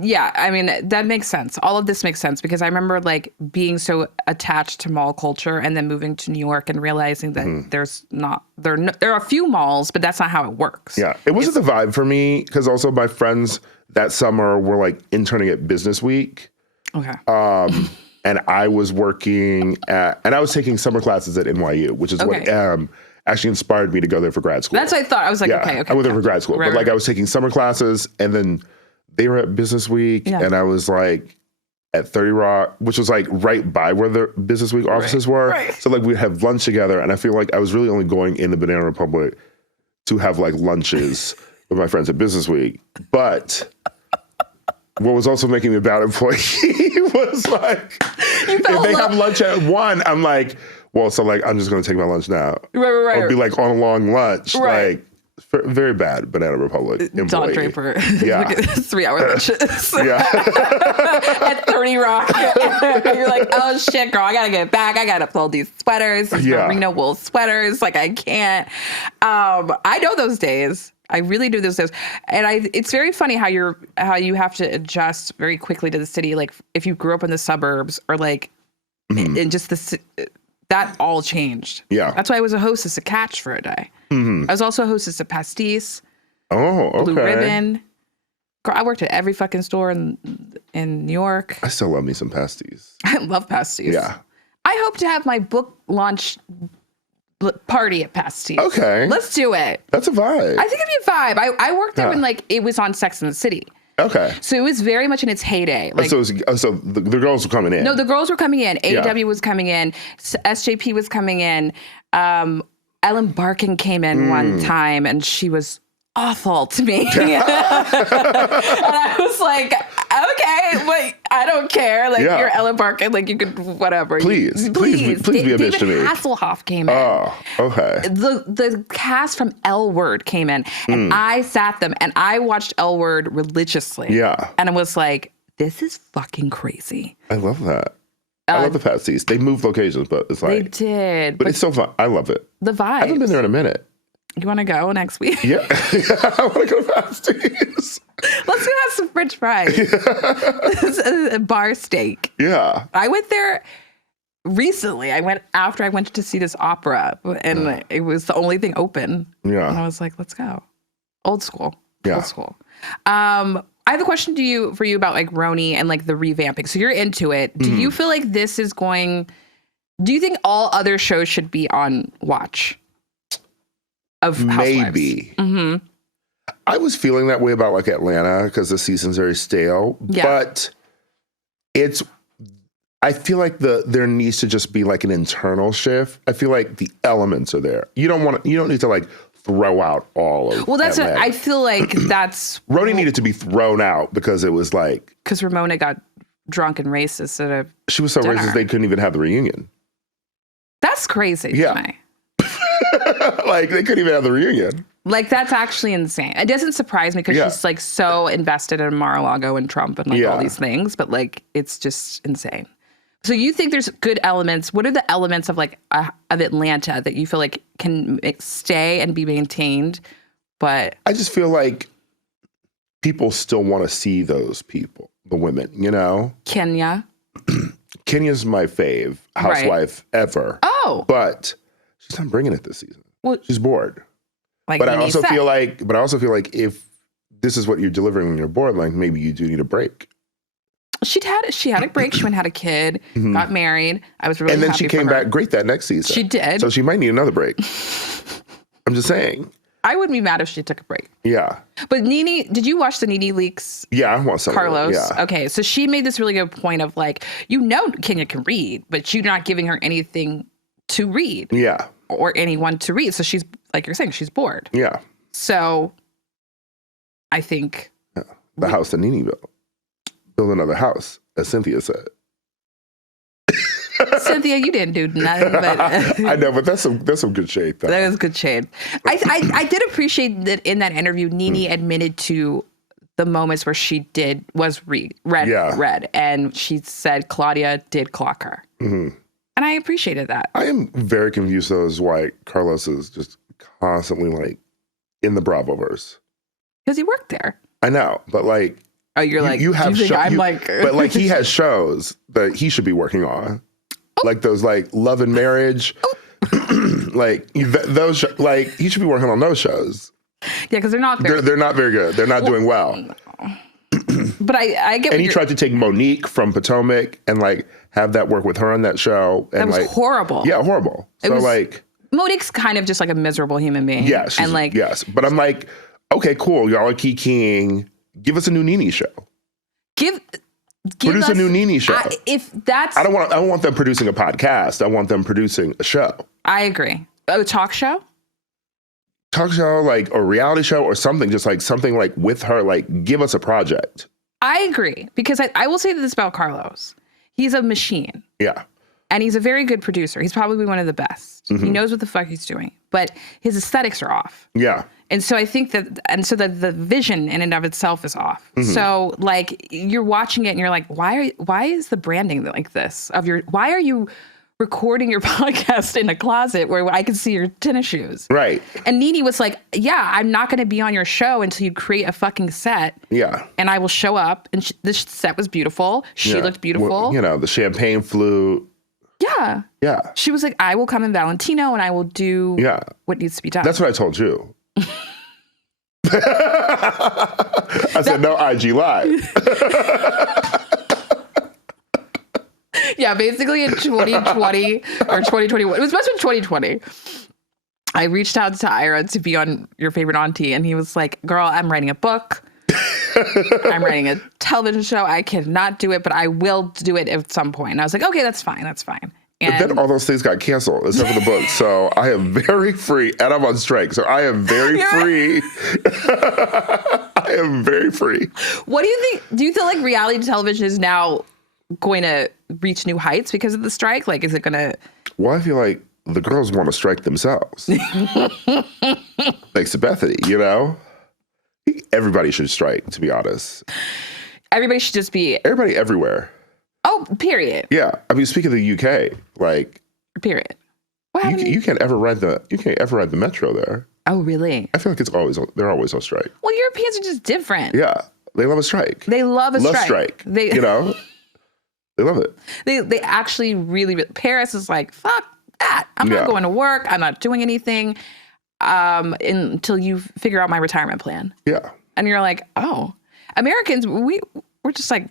Yeah, I mean, that makes sense. All of this makes sense because I remember like being so attached to mall culture and then moving to New York and realizing that there are a few malls, but that's not how it works. Yeah, it wasn't the vibe for me because also my friends that summer were like interning at Business Week. Okay. And I was working and I was taking summer classes at NYU, which is what actually inspired me to go there for grad school. That's what I thought. I was like, okay. I went there for grad school. Right, but I was taking summer classes and then they were at Business Week and I was like at 30 Rock, which was like right by where the Business Week offices were. Right. So like we'd have lunch together and I feel like I was really only going in the Banana Republic to have like lunches with my friends at Business Week. But what was also making me a bad employee was like, if they have lunch at 1, I'm like, well, so like I'm just going to take my lunch now. Right. Or be like on a long lunch. Right. Like, very bad Banana Republic employee. Don Draper. Yeah. 3 hour lunches. Yeah. At 30 Rock. You're like, oh shit, girl, I gotta get back. I gotta fold these sweaters, these merino wool sweaters. Like, I can't. I know those days. I really do those days. And it's very funny how you have to adjust very quickly to the city. Like, if you grew up in the suburbs or like in just that all changed. Yeah. That's why I was a hostess at Catch for a day. I was also a hostess at Pastis. Oh, okay. Blue Ribbon. Girl, I worked at every fucking store in New York. I still love me some pasties. I love Pastis. Yeah. I hope to have my book launch party at Pastis. Okay. Let's do it. That's a vibe. I think it'd be a vibe. I worked there when like it was on Sex and the City. Okay. So it was very much in its heyday. Like, so the girls were coming in. No, the girls were coming in. AEW was coming in. SJP was coming in. Ellen Barkin came in one time, and she was awful to me. And I was like, okay, wait, I don't care. Like, you're Ellen Barkin. Like, you could, whatever. Please be a bitch to me. David Hasselhoff came in. Oh, okay. The cast from L Word came in, and I sat them, and I watched L Word religiously. Yeah. And I was like, this is fucking crazy. I love that. I love the Pasties. They moved locations, but it's like... They did. But it's so fun. I love it. The vibe. I haven't been there in a minute. You want to go next week? Yeah. I want to go to Pasties. Let's go have some French fries. A bar steak. Yeah. I went there recently. I went after I went to see this opera, and it was the only thing open. Yeah. And I was like, let's go. Old school. Yeah. Old school. I have a question for you about like Roni and like the revamping. So you're into it. Do you feel like this is do you think all other shows should be on watch? Of Housewives? Maybe. I was feeling that way about like Atlanta because the season's very stale. Yeah. But I feel like there needs to just be like an internal shift. I feel like the elements are there. You don't need to like throw out all of Atlanta. I feel like that's Roni needed to be thrown out because it was like because Ramona got drunk and racist at a she was so dinner. racist they couldn't even have the reunion. That's crazy. Yeah. To me. Like they couldn't even have the reunion. Like that's actually insane. It doesn't surprise me because she's like so invested in Mar-a-Lago and Trump and like all these things, but like it's just insane. So you think there's good elements? What are the elements of like of Atlanta that you feel like can stay and be maintained? But I just feel like people still want to see those people, the women, you know? Kenya. Kenya's my fave housewife ever. Oh. But she's not bringing it this season. Well, she's bored. Like but I also feel like if this is what you're delivering when you're bored, like maybe you do need a break. She had a break. She went and had a kid, got married. I was really and then happy she came for her. back great that next season. She did. So she might need another break. I'm just saying. I wouldn't be mad if she took a break. Yeah. But Nene, did you watch the Nene leaks? Yeah, I want some. Carlos. Yeah. Okay, so she made this really good point of like, Kenya can read, but you're not giving her anything to read. Yeah. Or anyone to read. So she's like you're saying, she's bored. Yeah. So I think the house that Nene built. Build another house, as Cynthia said. Cynthia, you didn't do nothing, but I know, but that's some good shade. Though. That was good shade. I did appreciate that in that interview, Nene admitted to the moments where she read, and she said Claudia did clock her, and I appreciated that. I am very confused though as why Carlos is just constantly like in the Bravoverse because he worked there. I know, but like. Oh, you're like, you have shows. But like he has shows that he should be working on. Oh. Like those like Love and Marriage. Oh. Like those like he should be working on those shows. Yeah, because they're not very good. They're not doing well. No. But I get. And he tried to take Monique from Potomac and like have that work with her on that show. And that was like horrible. Yeah, horrible. So like Monique's kind of just like a miserable human being. Yeah, and like yes. But I'm like, okay, cool. Y'all are keying. Give us a new Nene show. Produce a new Nene show. I don't want them producing a podcast. I want them producing a show. I agree. A talk show? Talk show, like a reality show or something, just like something like with her, like give us a project. I agree. Because I will say this about Carlos. He's a machine. Yeah. And he's a very good producer. He's probably one of the best. He knows what the fuck he's doing, but his aesthetics are off. Yeah. And so I think that the vision in and of itself is off. So like you're watching it and you're like, why is the branding like this why are you recording your podcast in a closet where I can see your tennis shoes? Right. And Nene was like, yeah, I'm not going to be on your show until you create a fucking set. Yeah. And I will show up. And this set was beautiful. She looked beautiful. Well, the champagne flute. Yeah. Yeah. She was like, I will come in Valentino and I will do what needs to be done. That's what I told you. I said, no IG Live. Yeah, basically in 2020 or 2021, it was must have been 2020. I reached out to Ira to be on Your Favorite Auntie, and he was like, girl, I'm writing a book. I'm writing a television show. I cannot do it, but I will do it at some point. And I was like, okay, that's fine. That's fine. And then all those things got canceled except for the book. So I am very free, and I'm on strike. So I am very free. I am very free. What do you think? Do you feel like reality television is now going to reach new heights because of the strike? Like, is it going to? Well, I feel like the girls want to strike themselves. Like Bethany, Everybody should strike, to be honest. Everybody should just be. Everybody everywhere. Oh, period. Yeah. I mean, speaking of the UK, like. Period. What happened? You can't ever ride the metro there. Oh, really? I feel like they're always on strike. Well, Europeans are just different. Yeah. They love a strike. They love a strike. They love it. They actually really, Paris is like, fuck that. I'm not going to work. I'm not doing anything until you figure out my retirement plan. Yeah. And you're like, oh, Americans, we're just like,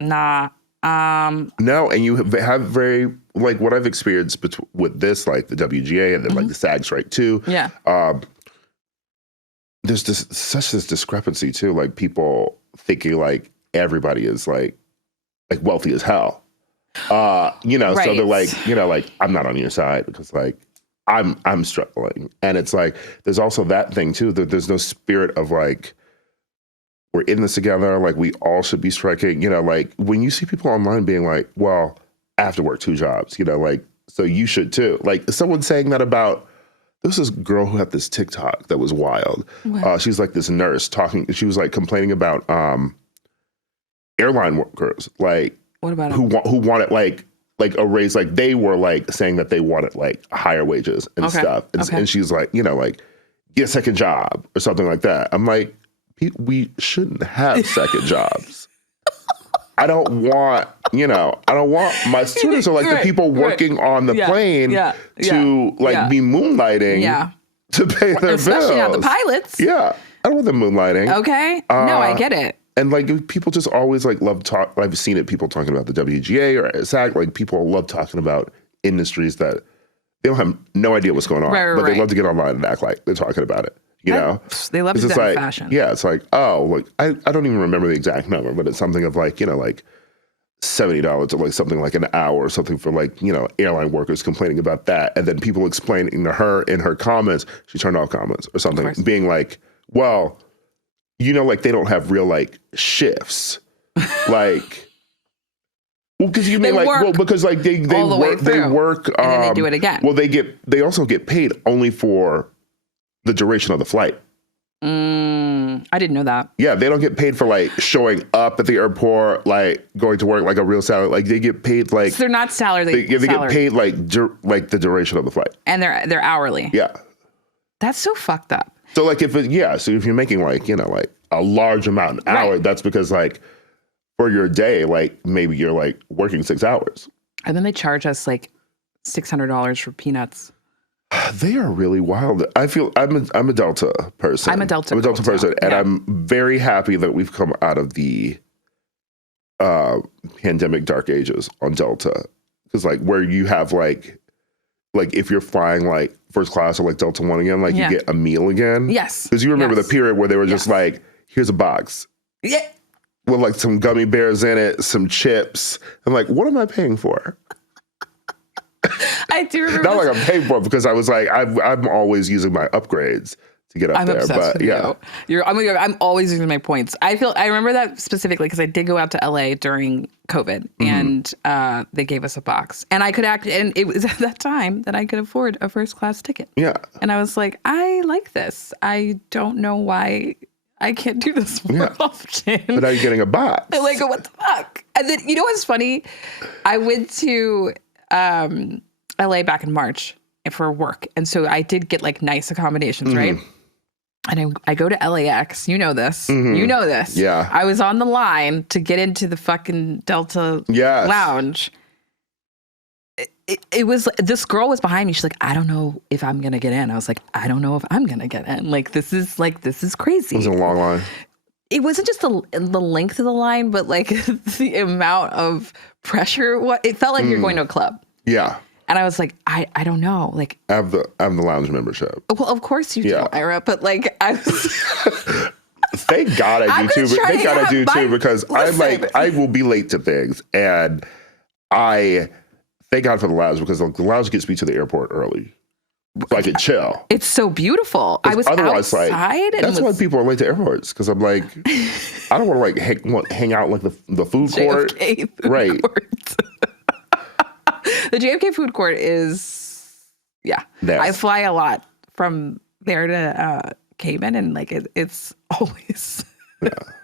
nah. No, and you have very, like what I've experienced with this, like the WGA and then like the SAG strike too. Yeah. There's such this discrepancy too, like people thinking like everybody is like wealthy as hell. Right. So they're like, like I'm not on your side because like I'm struggling. And it's like there's also that thing too, that there's no spirit of like we're in this together, like we all should be striking, like when you see people online being like, well, I have to work 2 jobs, like, so you should too. Like someone saying that about, there was this girl who had this TikTok that was wild. She's like this nurse she was like complaining about airline workers, like what about who wanted like a raise, like they were like saying that they wanted like higher wages and stuff. And she's like, like get a second job or something like that. I'm like, we shouldn't have second jobs. I don't want my students are like the people working on the plane to be moonlighting to pay their bills. Especially not the pilots. Yeah. I don't want them moonlighting. Okay. No, I get it. And like people just always like love talk. I've seen it, people talking about the WGA or SAG, like people love talking about industries that they don't have no idea what's going on, but they love to get online and act like they're talking about it. They love to do like, fashion. Yeah, it's like, oh, like I don't even remember the exact number, but it's something of like, like $70 or like something like an hour or something for like, airline workers complaining about that. And then people explaining to her in her comments, she turned off comments or something, being like, well, like they don't have real like shifts. Like, well, because you mean like, well, because like they work, and then they do it again. Well, they also get paid only for the duration of the flight. I didn't know that. Yeah, they don't get paid for like showing up at the airport, like going to work, like a real salary. Like they get paid like so they're not salary. They get paid like the duration of the flight, and they're hourly. Yeah, that's so fucked up. So like so if you're making like like a large amount an hour, that's because like for your day, like maybe you're like working 6 hours, and then they charge us like $600 for peanuts. They are really wild. I feel I'm a Delta person. I'm a Delta person, and I'm very happy that we've come out of the pandemic dark ages on Delta, because like where you have like if you're flying like first class or like Delta One again, like you get a meal again. Yes, because you remember the period where they were just like, here's a box. Yeah. With like some gummy bears in it, some chips. I'm like, what am I paying for? I do remember. Not like I'm paying for it, because I was like, I'm always using my upgrades to get up there. But yeah, I'm always using my points. I remember that specifically because I did go out to LA during COVID, and they gave us a box, and I could and it was at that time that I could afford a first class ticket. Yeah, and I was like, I like this. I don't know why I can't do this more often. But now you're getting a box. I'm like, what the fuck? And then, you know what's funny? I went to LA back in March for work. And so I did get like nice accommodations, right? And I go to LAX. You know this. You know this. Yeah. I was on the line to get into the fucking Delta lounge. It was, this girl was behind me. She's like, I don't know if I'm going to get in. I was like, I don't know if I'm going to get in. Like, this is crazy. It was a long line. It wasn't just the length of the line, but like the amount of pressure. It felt like you're going to a club. Yeah. And I was like, I don't know. Like, I have the lounge membership. Well, of course you do, Ira. But like, I was. Thank God I do too. Thank God I do too, because I will be late to things, and thank God for the lounge, because the lounge gets me to the airport early, so I can chill. It's so beautiful. I was otherwise outside. That's why people are late to airports, because I'm like, I don't want to like hang out like the food court, JFK food right? Court. The JFK food court is, I fly a lot from there to Cayman, and like it's always,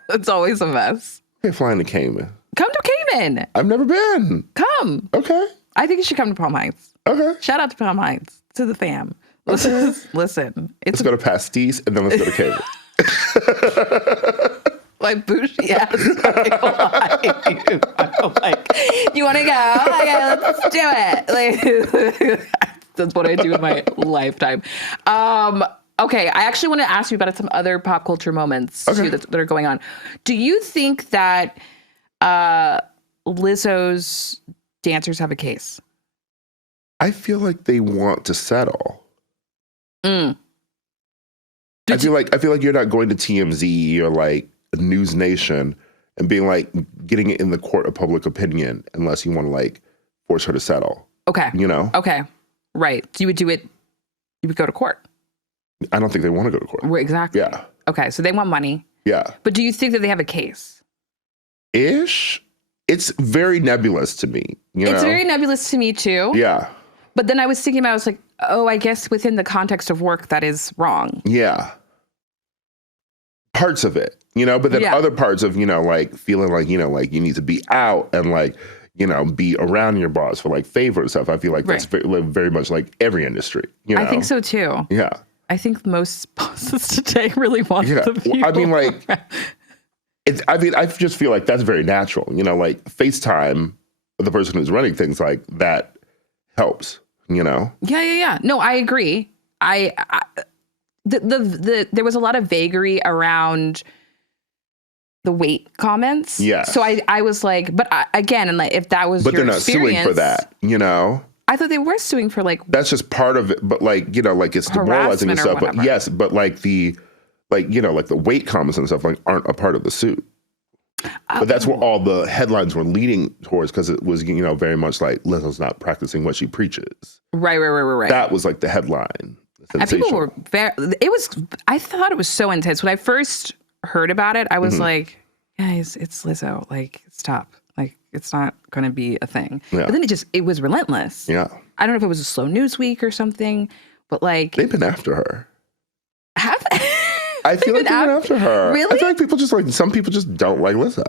it's always a mess. Hey, flying to Cayman. Come to Cayman. I've never been. Come. Okay. I think you should come to Palm Heights. Okay. Shout out to Palm Heights, to the fam. Okay. Listen. Let's go to Pastis, and then let's go to Cayman. Like bougie ass. You want to go? Okay, let's do it. Like, that's what I do in my lifetime. Okay, I actually want to ask you about some other pop culture moments too that are going on. Do you think that Lizzo's dancers have a case? I feel like they want to settle. I feel like you're not going to TMZ or like News Nation and being like getting it in the court of public opinion unless you want to like force her to settle. Okay. You know? Okay. Right. So you would do it, you would go to court. I don't think they want to go to court. Right, exactly. Yeah. Okay. So they want money. Yeah. But do you think that they have a case? Ish. It's very nebulous to me. It's very nebulous to me too. Yeah. But then I was thinking about, I was like, oh, I guess within the context of work, that is wrong. Yeah. Parts of it, but then other parts of, like feeling like, like you need to be out and like, be around your boss for like favor and stuff. I feel like that's very much like every industry, I think so too. Yeah. I think most bosses today really want the people. I mean, like, I just feel like that's very natural, like FaceTime with the person who's running things like that helps, Yeah. No, I agree. There was a lot of vagary around the weight comments. Yeah. So I was like, but again, and like, if that was your experience, they're not suing for that, I thought they were suing for like, that's just part of it. But like, like it's demoralizing and stuff. But yes, but like the weight comments and stuff like aren't a part of the suit. But that's what all the headlines were leading towards, because it was, very much like Lizzo's not practicing what she preaches. Right. That was like the headline. And people were I thought it was so intense. When I first heard about it, I was like, guys, it's Lizzo. Like, stop. Like, it's not going to be a thing. Yeah. But then it was relentless. Yeah. I don't know if it was a slow news week or something, but like. They've been after her. Have they? I feel like they went after her. Really? I feel like some people just don't like Lizzo.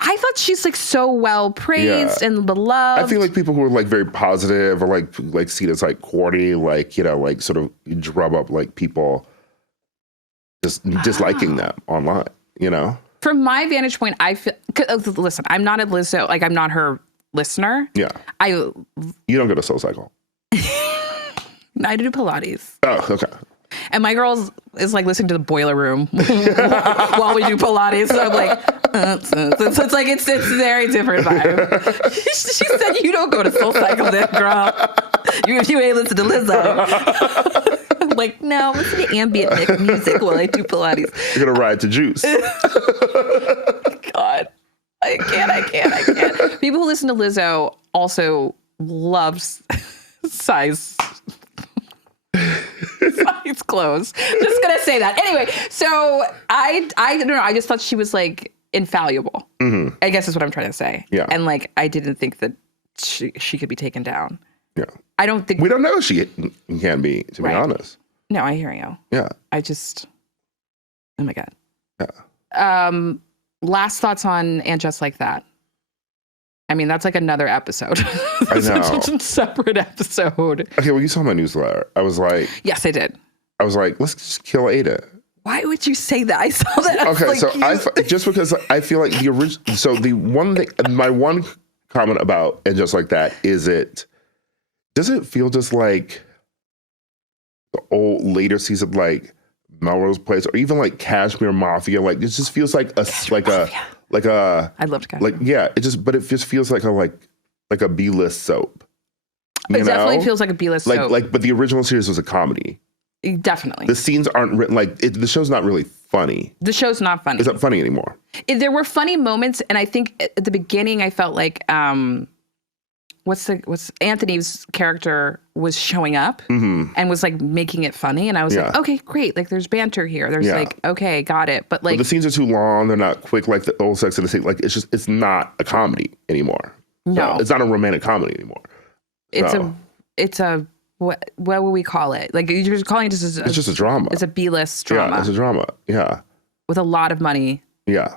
I thought she's like so well praised and beloved. I feel like people who are like very positive or like seen as like corny, like, like sort of drum up like people just disliking them online, From my vantage point, I feel, listen, I'm not a Lizzo, like I'm not her listener. Yeah. You don't go to SoulCycle. I do Pilates. Oh, okay. And my girl is like listening to the Boiler Room while we do Pilates. So I'm like, so it's like, it's a very different vibe. She said, you don't go to SoulCycle then, girl. You ain't listen to Lizzo. I'm like, no, I'm listening to ambient music while I do Pilates. You're going to ride to Juice. God, I can't. People who listen to Lizzo also loves size It's close. Just gonna say that. Anyway, so I don't know. I just thought she was like infallible. Mm-hmm. I guess is what I'm trying to say. Yeah. And like, I didn't think that she could be taken down. Yeah. I don't think we don't know if she can be, to be honest. No, I hear you. Yeah. I just, oh my God. Yeah. Last thoughts on And Just Like That. I mean, that's like another episode. I know. Such a separate episode. Okay, well, you saw my newsletter. I was like... Yes, I did. I was like, let's just kill Ada. Why would you say that? I saw that. Okay, so just because I feel like the original... So the one thing... My one comment about And Just Like That is does it feel just like the old later season, like Melrose Place, or even like Kashmir Mafia? Like, it just feels like a... I loved Kashmir. It just feels like a B-list soap. It definitely feels like a B-list soap. But the original series was a comedy. Definitely. The scenes aren't written the show's not really funny. The show's not funny. It's not funny anymore. There were funny moments, and I think at the beginning I felt like what's Anthony's character was showing up and was like making it funny, and I was like, okay, great. Like there's banter here. There's like, okay, got it. But like the scenes are too long. They're not quick like the old Sex and the City. Like it's not a comedy anymore. No, so it's not a romantic comedy anymore. So. It's a what would we call it? Like you're just calling it just it's just a drama. It's a B-list drama. Yeah, it's a drama. Yeah, with a lot of money. Yeah,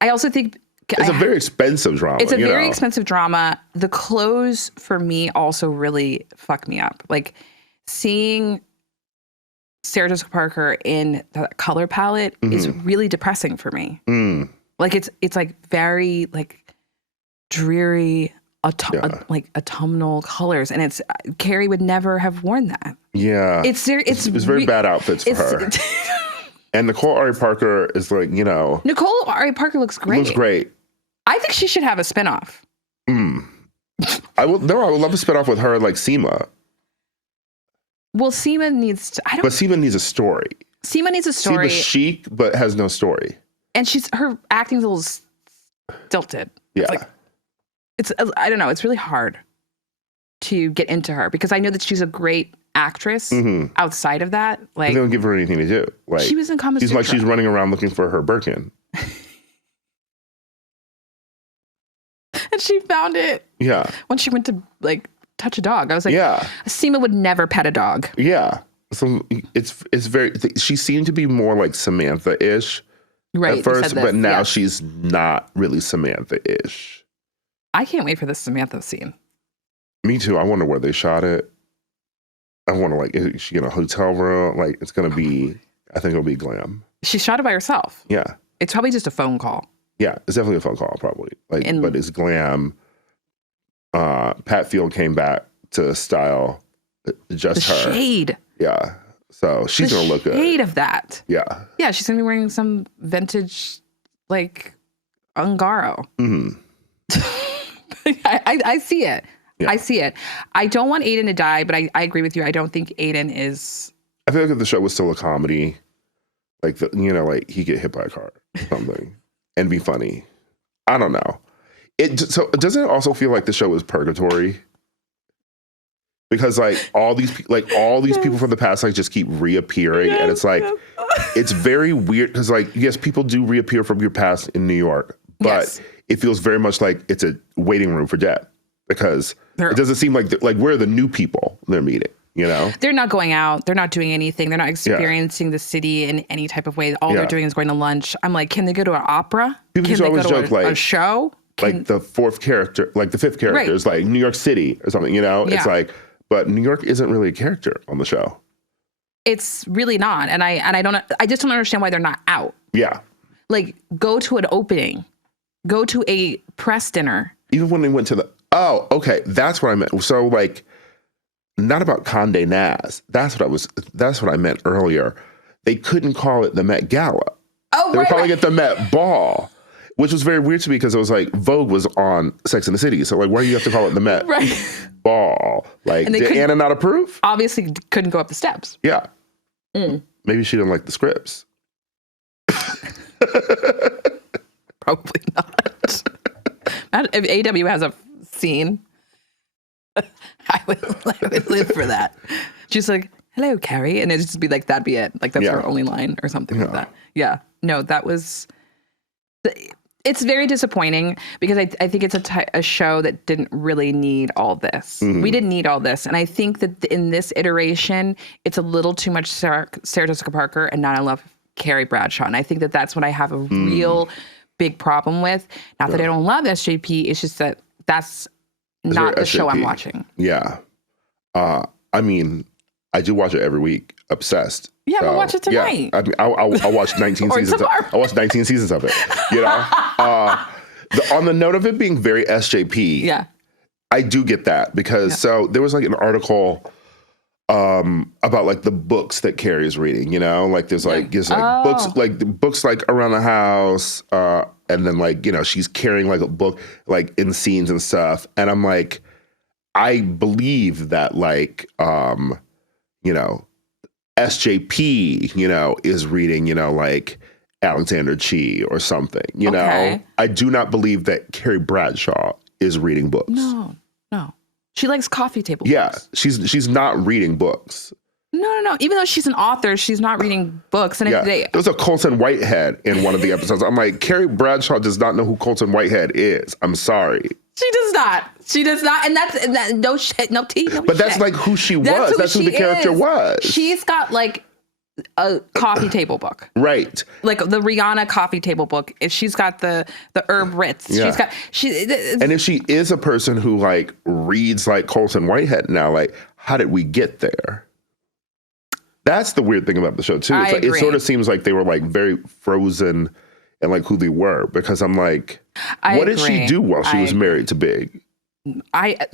I also think it's a very expensive drama. It's a very expensive drama. The clothes for me also really fuck me up. Like seeing Sarah Jessica Parker in the color palette is really depressing for me. Mm. Like it's like very like dreary, like autumnal colors, and it's Carrie would never have worn that. Yeah, it's very bad outfits for her. And Nicole Ari Parker is like, Nicole Ari Parker looks great. Looks great. I think she should have a spinoff. I would love a spinoff with her like Seema. Well, Seema needs to. But Seema needs a story. Seema needs a story. Seema's chic, but has no story. And her acting's a little stilted. Yeah. I don't know. It's really hard to get into her because I know that she's a great actress outside of that. Like they don't give her anything to do. Like she was in Kama Sutra. She's she's running around looking for her Birkin. And she found it. Yeah. When she went to like touch a dog. I was like, yeah. Seema would never pet a dog. Yeah. So it's very, she seemed to be more like Samantha-ish right, at first, but now she's not really Samantha-ish. I can't wait for this Samantha scene. Me too. I wonder where they shot it. I wonder, like, is she in a hotel room? Like, it's going to be, I think it'll be glam. She shot it by herself. Yeah. It's probably just a phone call. Yeah, it's definitely a phone call, probably. Like, but it's glam. Pat Field came back to style just her. Shade. Yeah. So she's going to look good. Shade of that. Yeah. Yeah, she's going to be wearing some vintage, like, Ungaro. Mm-hmm. I see it. Yeah. I see it. I don't want Aiden to die, but I agree with you. I don't think Aiden is. I feel like if the show was still a comedy, like, like he get hit by a car or something and be funny. I don't know. So doesn't it also feel like the show is purgatory? Because like all these people from the past like just keep reappearing, and it's like it's very weird because like yes, people do reappear from your past in New York, but it feels very much like it's a waiting room for death because it doesn't seem like we're the new people they're meeting. They're not going out. They're not doing anything. They're not experiencing the city in any type of way. All they're doing is going to lunch. I'm like, can they go to an opera? People can they always go joke to a show? Like the fifth character is like New York City or something. It's like, but New York isn't really a character on the show. It's really not, and I just don't understand why they're not out. Yeah, like go to an opening, go to a press dinner. Even when they went to okay, that's what I meant. So like. Not about Condé Nast. That's what I meant earlier. They couldn't call it the Met Gala. Oh, they were calling it the Met Ball, which was very weird to me because it was like Vogue was on Sex and the City. So like, why do you have to call it the Met Ball? Like, did Anna not approve? Obviously, couldn't go up the steps. Yeah. Maybe she didn't like the scripts. Probably not. If AW has a scene. I would live for that. She's like, hello, Carrie. And it'd just be like, that'd be it. Like, that's her only line or something like that. Yeah. No, that was... It's very disappointing because I think it's a show that didn't really need all this. We didn't need all this. And I think that in this iteration, it's a little too much Sarah Jessica Parker and not enough Carrie Bradshaw. And I think that that's what I have a real big problem with. Not that I don't love SJP. It's just that that's not the show I'm watching. Yeah. I mean, I do watch it every week. Obsessed. Yeah, we'll watch it tonight. Yeah, I mean, I'll watch 19 seasons. I'll watch 19 seasons of it. You know, on the note of it being very SJP, I do get that because so there was like an article about like the books that Carrie is reading. You know, like there's like books like around the house, and then like she's carrying like a book like in scenes and stuff, and I'm like, I believe that like SJP, is reading, like Alexander Chee or something, you know? I do not believe that Carrie Bradshaw is reading books. No. She likes coffee table books. She's not reading books. No. Even though she's an author, she's not reading books. And there was a Colson Whitehead in one of the episodes. I'm like, Carrie Bradshaw does not know who Colson Whitehead is. I'm sorry. She does not. And that's no shit, no tea, no But that's like who she was. That's who the character was. She's got like a coffee table book. Right. Like the Rihanna coffee table book. If she's got the Herb Ritz. Yeah. And if she is a person who like reads like Colson Whitehead now, like how did we get there? That's the weird thing about the show too. It's like, it sort of seems like they were like very frozen and like who they were, because I'm like, what did she do while she was married to Big?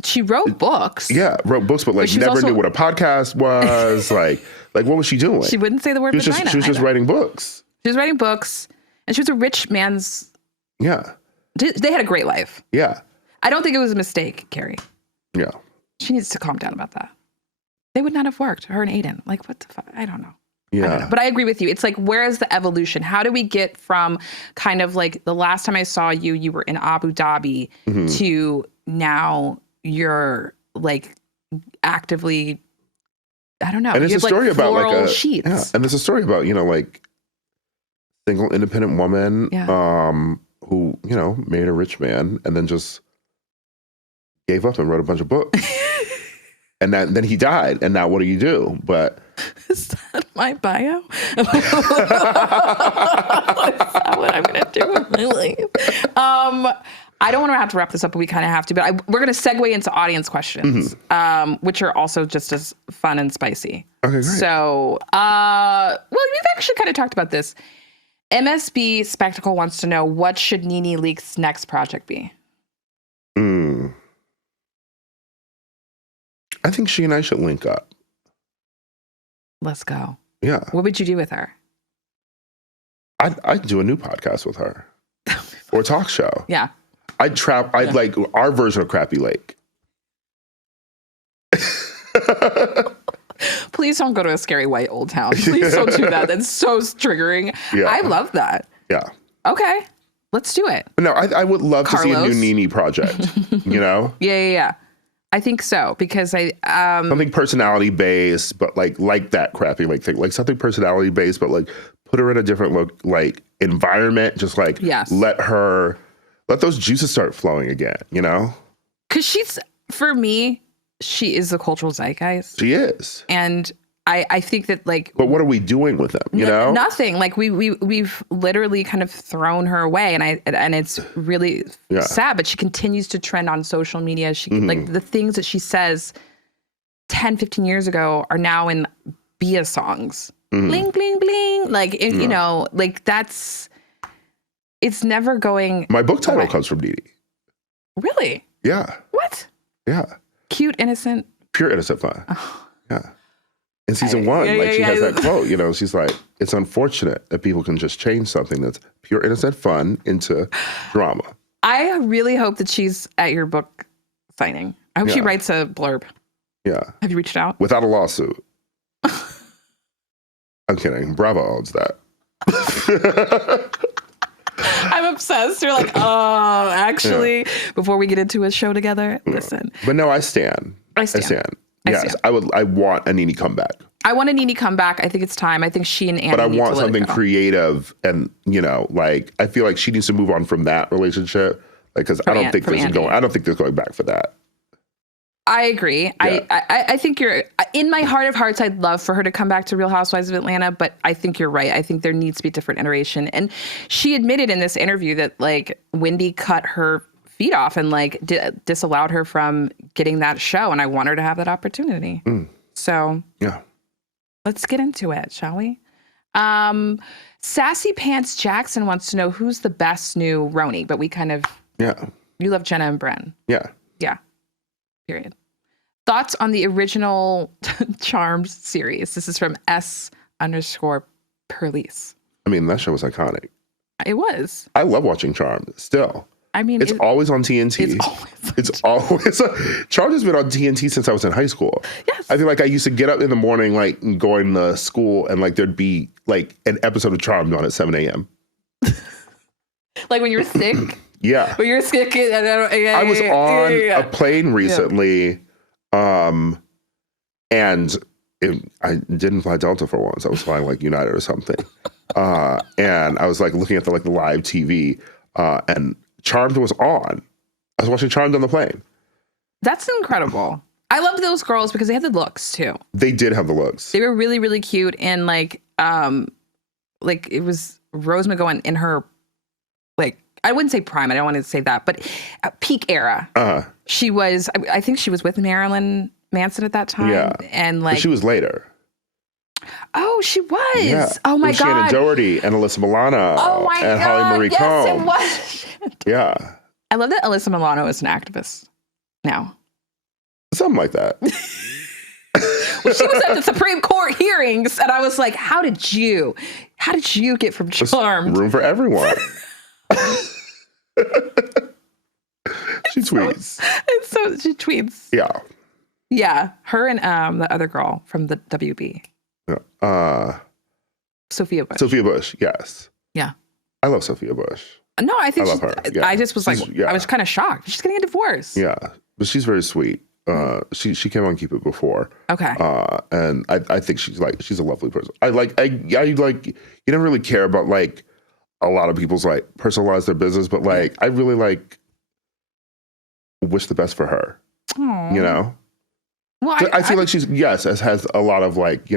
She wrote books. Yeah, wrote books, but like never knew what a podcast was. like what was she doing? She wouldn't say the word vagina. She was just writing books. She was writing books, and she was a rich man's. Yeah. They had a great life. Yeah. I don't think it was a mistake, Carrie. Yeah. She needs to calm down about that. They would not have worked, her and Aiden. Like, what the fuck? I don't know. Yeah. But I agree with you. It's like, where is the evolution? How do we get from kind of like the last time I saw you, you were in Abu Dhabi, to now you're like actively, I don't know. And it's a story about like sheets. Yeah. And it's a story about, like single independent woman who, married a rich man and then just gave up and wrote a bunch of books. And then he died. And now what do you do? But is that my bio? Is that what I'm going to do with my life? I don't want to have to wrap this up, but we kind of have to. But we're going to segue into audience questions, which are also just as fun and spicy. Okay, great. So, we've actually kind of talked about this. MSB Spectacle wants to know, what should Nene Leakes' next project be? I think she and I should link up. Let's go. Yeah. What would you do with her? I'd do a new podcast with her. Or a talk show. Yeah. I'd like our version of Crappy Lake. Please don't go to a scary white old town. Please don't do that. That's so triggering. Yeah. I love that. Yeah. Okay. Let's do it. No, I would love to see a new Nene project, Yeah. I think so, because something personality based, but like that Crappy Lake thing, like something personality based, but like put her in a different environment. Just like let those juices start flowing again, Because for me, she is the cultural zeitgeist. She is, and I think that But what are we doing with them? Nothing. Like we've literally kind of thrown her away, and it's really sad. But she continues to trend on social media. She like the things that she says 10, 15 years ago are now in Bia songs. Bling bling bling. Like that's. It's never going. My book title comes from Nene. Really? Yeah. What? Yeah. Cute, innocent. Pure innocent fun. Oh. Yeah. In season one, she has that quote, she's like, it's unfortunate that people can just change something that's pure innocent fun into drama. I really hope that she's at your book signing. I hope she writes a blurb. Yeah. Have you reached out? Without a lawsuit. I'm kidding. Bravo owns that. I'm obsessed. You're like, actually, before we get into a show together, listen. But no, I stand. Yes, I want a Nene comeback. I want a Nene comeback. I think it's time. I think she and Annie But I need want to let something it go. creative, and like I feel like she needs to move on from that relationship. Like, because I don't think there's going back for that. I agree. Yeah. I think you're in my heart of hearts. I'd love for her to come back to Real Housewives of Atlanta, but I think you're right. I think there needs to be a different iteration. And she admitted in this interview that like Wendy cut her feet off and like disallowed her from getting that show. And I want her to have that opportunity. So yeah, let's get into it, shall we? Sassy Pants Jackson wants to know who's the best new Roni, but we kind of, you love Jenna and Bren. Yeah. Period. Thoughts on the original Charmed series? This is from S_Perlice. I mean, that show was iconic. It was. I love watching Charmed still. I mean, it's always on TNT. It's always Charmed has been on TNT since I was in high school. Yes. I feel like I used to get up in the morning, like going to school, and like there'd be like an episode of Charmed on at 7 a.m. Like when you were sick? Yeah. When you were sick? I was on a plane recently, and I didn't fly Delta for once. I was flying like United or something. And I was like looking at the live TV, and Charmed was on. I was watching Charmed on the plane. That's incredible. I loved those girls because they had the looks too. They did have the looks. They were really, really cute, and like it was Rose McGowan in her I wouldn't say prime. I don't want to say that, but peak era. She was. I think she was with Marilyn Manson at that time. Yeah, and but she was later. Oh, she was. Yeah. Oh my God. Shannon Doherty and Alyssa Milano. Oh my and God. Holly Marie Combs. It was. Yeah. I love that Alyssa Milano is an activist now. Something like that. Well, she was at the Supreme Court hearings, and I was like, "How did you get from Charmed?" Room for everyone. She tweets. She tweets. Yeah. Yeah. Her and the other girl from the WB. Yeah. Sophia Bush. Sophia Bush, yes. Yeah. I love Sophia Bush. No, I think I love her. Yeah. I just was I was kind of shocked. She's getting a divorce. Yeah. But she's very sweet. She came on Keep It before. Okay. And I think she's a lovely person. I you never really care about like a lot of people's like personalize their business, but like I really like wish the best for her. Aww. You know? Well, I feel like she's has a lot of like,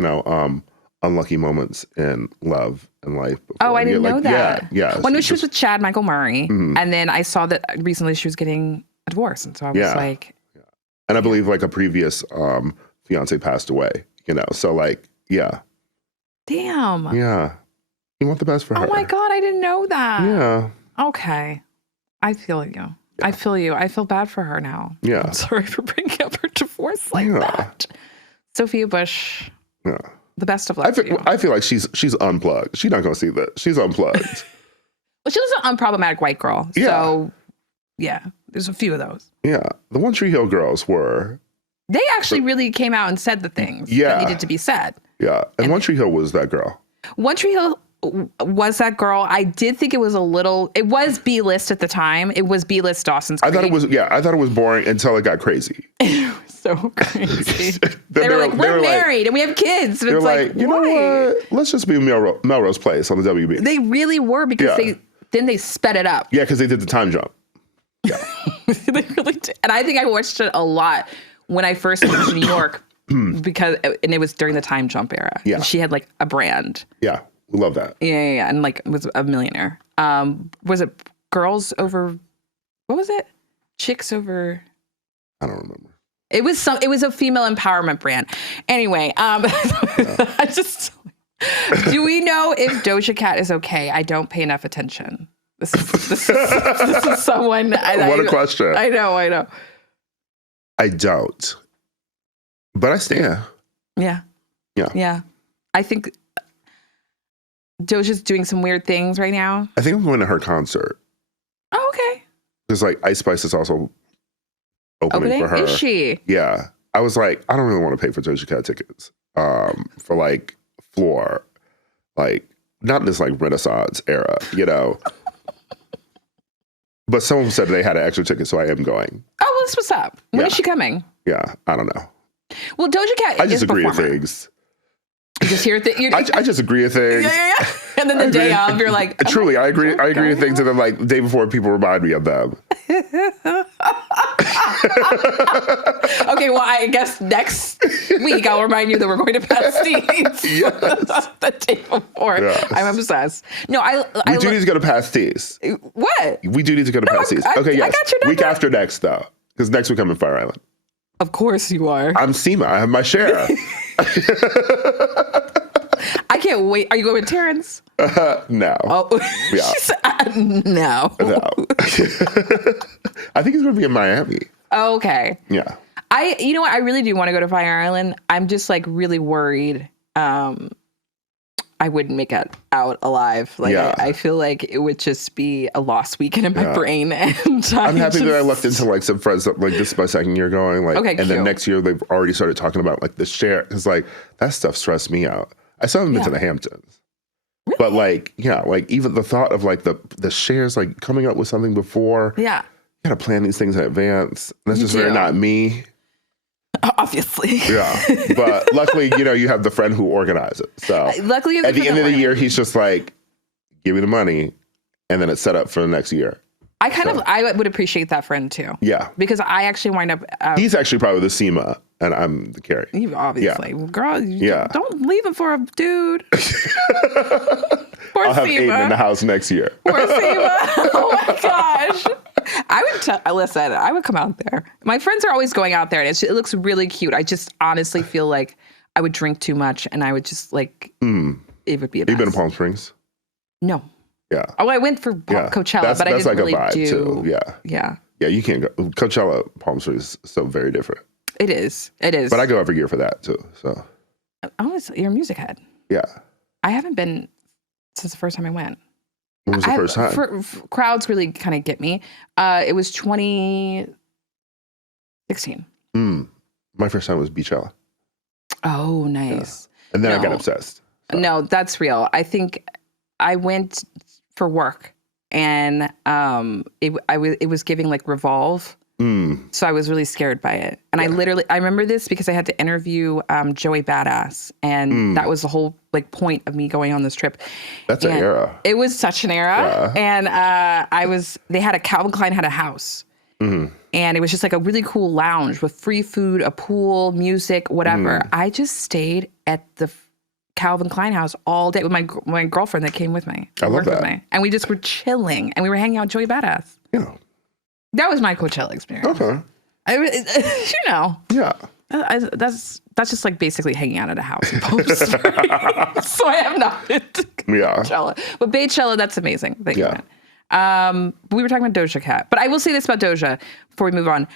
unlucky moments in love and life. Oh, I didn't know that. Yeah. Well, I knew she was with Chad Michael Murray, and then I saw that recently she was getting a divorce, and so I was like, and I believe like a previous fiance passed away. So like, yeah. Damn. Yeah. You want the best for her. Oh my God, I didn't know that. Yeah. Okay. I feel you. Yeah. I feel you. I feel bad for her now. Yeah. I'm sorry for bringing up her divorce like that. Sophia Bush. Yeah. The best of luck. I feel like she's unplugged. She's not going to see that. She's unplugged. Well, she was an unproblematic white girl. Yeah. So, yeah, there's a few of those. Yeah. The One Tree Hill girls were. They actually really came out and said the things that needed to be said. Yeah. And One Tree Hill was that girl. One Tree Hill was that girl. I did think it was it was B-list at the time. It was B-list Dawson's Creek. I thought it was boring until it got crazy. It was so crazy. they were like, we're married and we have kids. And they're it's like, you know what? Let's just be Melrose Place on the WB. They really were because they sped it up. Yeah, because they did the time jump. Yeah. They really did. And I think I watched it a lot when I first moved to New York and it was during the time jump era. Yeah. She had like a brand. Yeah. We love that. Yeah. And like was a millionaire. Was it Girls Over, what was it? Chicks Over. I don't remember. It was a female empowerment brand. Anyway, do we know if Doja Cat is okay? I don't pay enough attention. This is someone. What a question. I know. I don't. But I stand. Yeah. I think Doja's doing some weird things right now. I think I'm going to her concert. Oh, okay. Because like Ice Spice is also opening for her. Is she? Yeah. I was like, I don't really want to pay for Doja Cat tickets. For like floor, like not in this like Renaissance era, But someone said they had an extra ticket, so I am going. Oh, well, that's what's up. When is she coming? Yeah, I don't know. Well, Doja Cat I just is a agree with performer. things. You just hear things. I just agree with things. Yeah. And then the day of, you're like, truly, I agree. I agree with things, and then like the day before, people remind me of them. Okay, well, I guess next week I'll remind you that we're going to Pasties. Yes. The day before. Yes. I'm obsessed. No, We do need to go to Pasties. What? We do need to go to Pasties. Okay, yes. I got your number. Week after next, though, because next week I'm in Fire Island. Of course you are. I'm SEMA. I have my share. I can't wait. Are you going with Terrence? No. Oh, Yeah. She said, no. No. I think he's going to be in Miami. Okay. Yeah. You know what? I really do want to go to Fire Island. I'm just like really worried. I wouldn't make it out alive. Like Yeah. I feel like it would just be a lost weekend in my brain. And I'm happy that I looked into like some friends that like this is my second year going. Like, Okay, and cute. then next year they've already started talking about like the share because like that stuff stressed me out. I still haven't been to the Hamptons. Really? But like, yeah, like even the thought of like the shares, like coming up with something before. Yeah. You gotta plan these things in advance. That's You just very do. not me. Obviously. Yeah. But luckily, you have the friend who organizes it. So Luckily, at the end of the year, he's just like, give me the money. And then it's set up for the next year. I would appreciate that friend too. Yeah. Because I actually wind up. He's actually probably the SEMA and I'm the Carrie. You obviously. Well, girl, Yeah. don't leave him for a dude. Poor I'll have Siva. Aiden in the house next year. Poor Siva. Oh my gosh. Listen, I would come out there. My friends are always going out there and it looks really cute. I just honestly feel like I would drink too much and I would just like, it would be a mess. You been to Palm Springs? No. Yeah. Oh, I went for Coachella, but I didn't like really a vibe do. too. Yeah. Yeah. Yeah, you can't go. Coachella, Palm Springs is so very different. It is. It is. But I go every year for that too. So. Oh, you're a music head. Yeah. I haven't been since the first time I went. When was the first time? Crowds really kind of get me. It was 2016. My first time was Beachella. Oh, nice. Yeah. And then I got obsessed. So. No, that's real. I think I went for work and it was giving like Revolve. So I was really scared by it. And I remember this because I had to interview Joey Badass. And that was the whole like point of me going on this trip. That's an era. It was such an era. Yeah. And they had Calvin Klein had a house. And it was just like a really cool lounge with free food, a pool, music, whatever. I just stayed at the Calvin Klein house all day with my girlfriend that came with me. I love that. With me. And we just were chilling and we were hanging out with Joey Badass. Yeah. That was my Coachella experience. Okay. Yeah. That's just like basically hanging out at a house in Palm Springs. So I have not been to Coachella. But Baychella, that's amazing. Thank you. We were talking about Doja Cat. But I will say this about Doja before we move on.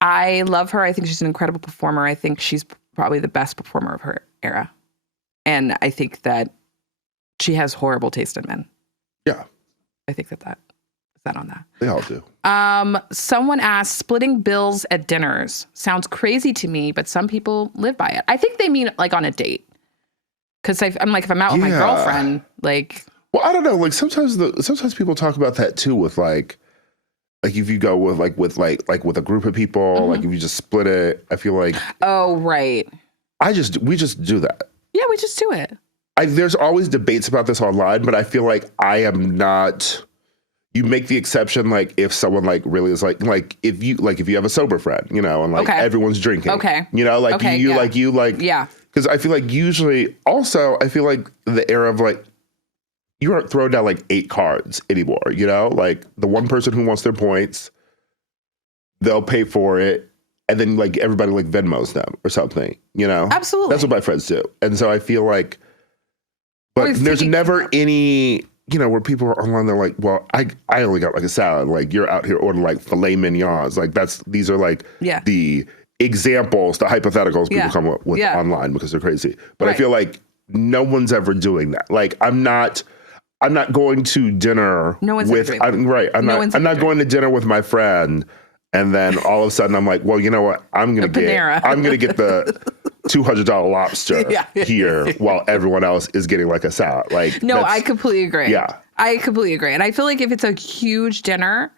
I love her. I think she's an incredible performer. I think she's probably the best performer of her era. And I think that she has horrible taste in men. Yeah. I think that on that. They all do. Someone asked, splitting bills at dinners sounds crazy to me, but some people live by it. I think they mean like on a date. Because I'm like, if I'm out with my girlfriend, like. Well, I don't know. Like sometimes people talk about that too with like if you go with with a group of people, like if you just split it, I feel like. Oh, right. We just do that. Yeah, we just do it. There's always debates about this online, but I feel like I am not. You make the exception, like if someone like really is like if you have a sober friend, and like everyone's drinking, yeah. Because I feel like usually, also I feel like the era of like you aren't throwing down like 8 cards anymore, like the one person who wants their points, they'll pay for it, and then like everybody like Venmos them or something, Absolutely, that's what my friends do, and so I feel like, but there's never any. Where people are online, they're like, well, I only got like a salad. Like you're out here ordering like filet mignons. Like these are like the examples, the hypotheticals people come up with online because they're crazy. But I feel like no one's ever doing that. Like I'm not going to dinner with, I'm not going to dinner with my friend. And then all of a sudden I'm like, well, you know what? I'm going to get the $200 lobster here while everyone else is getting like a salad. Like, no, I completely agree. Yeah. I completely agree. And I feel like if it's a huge dinner,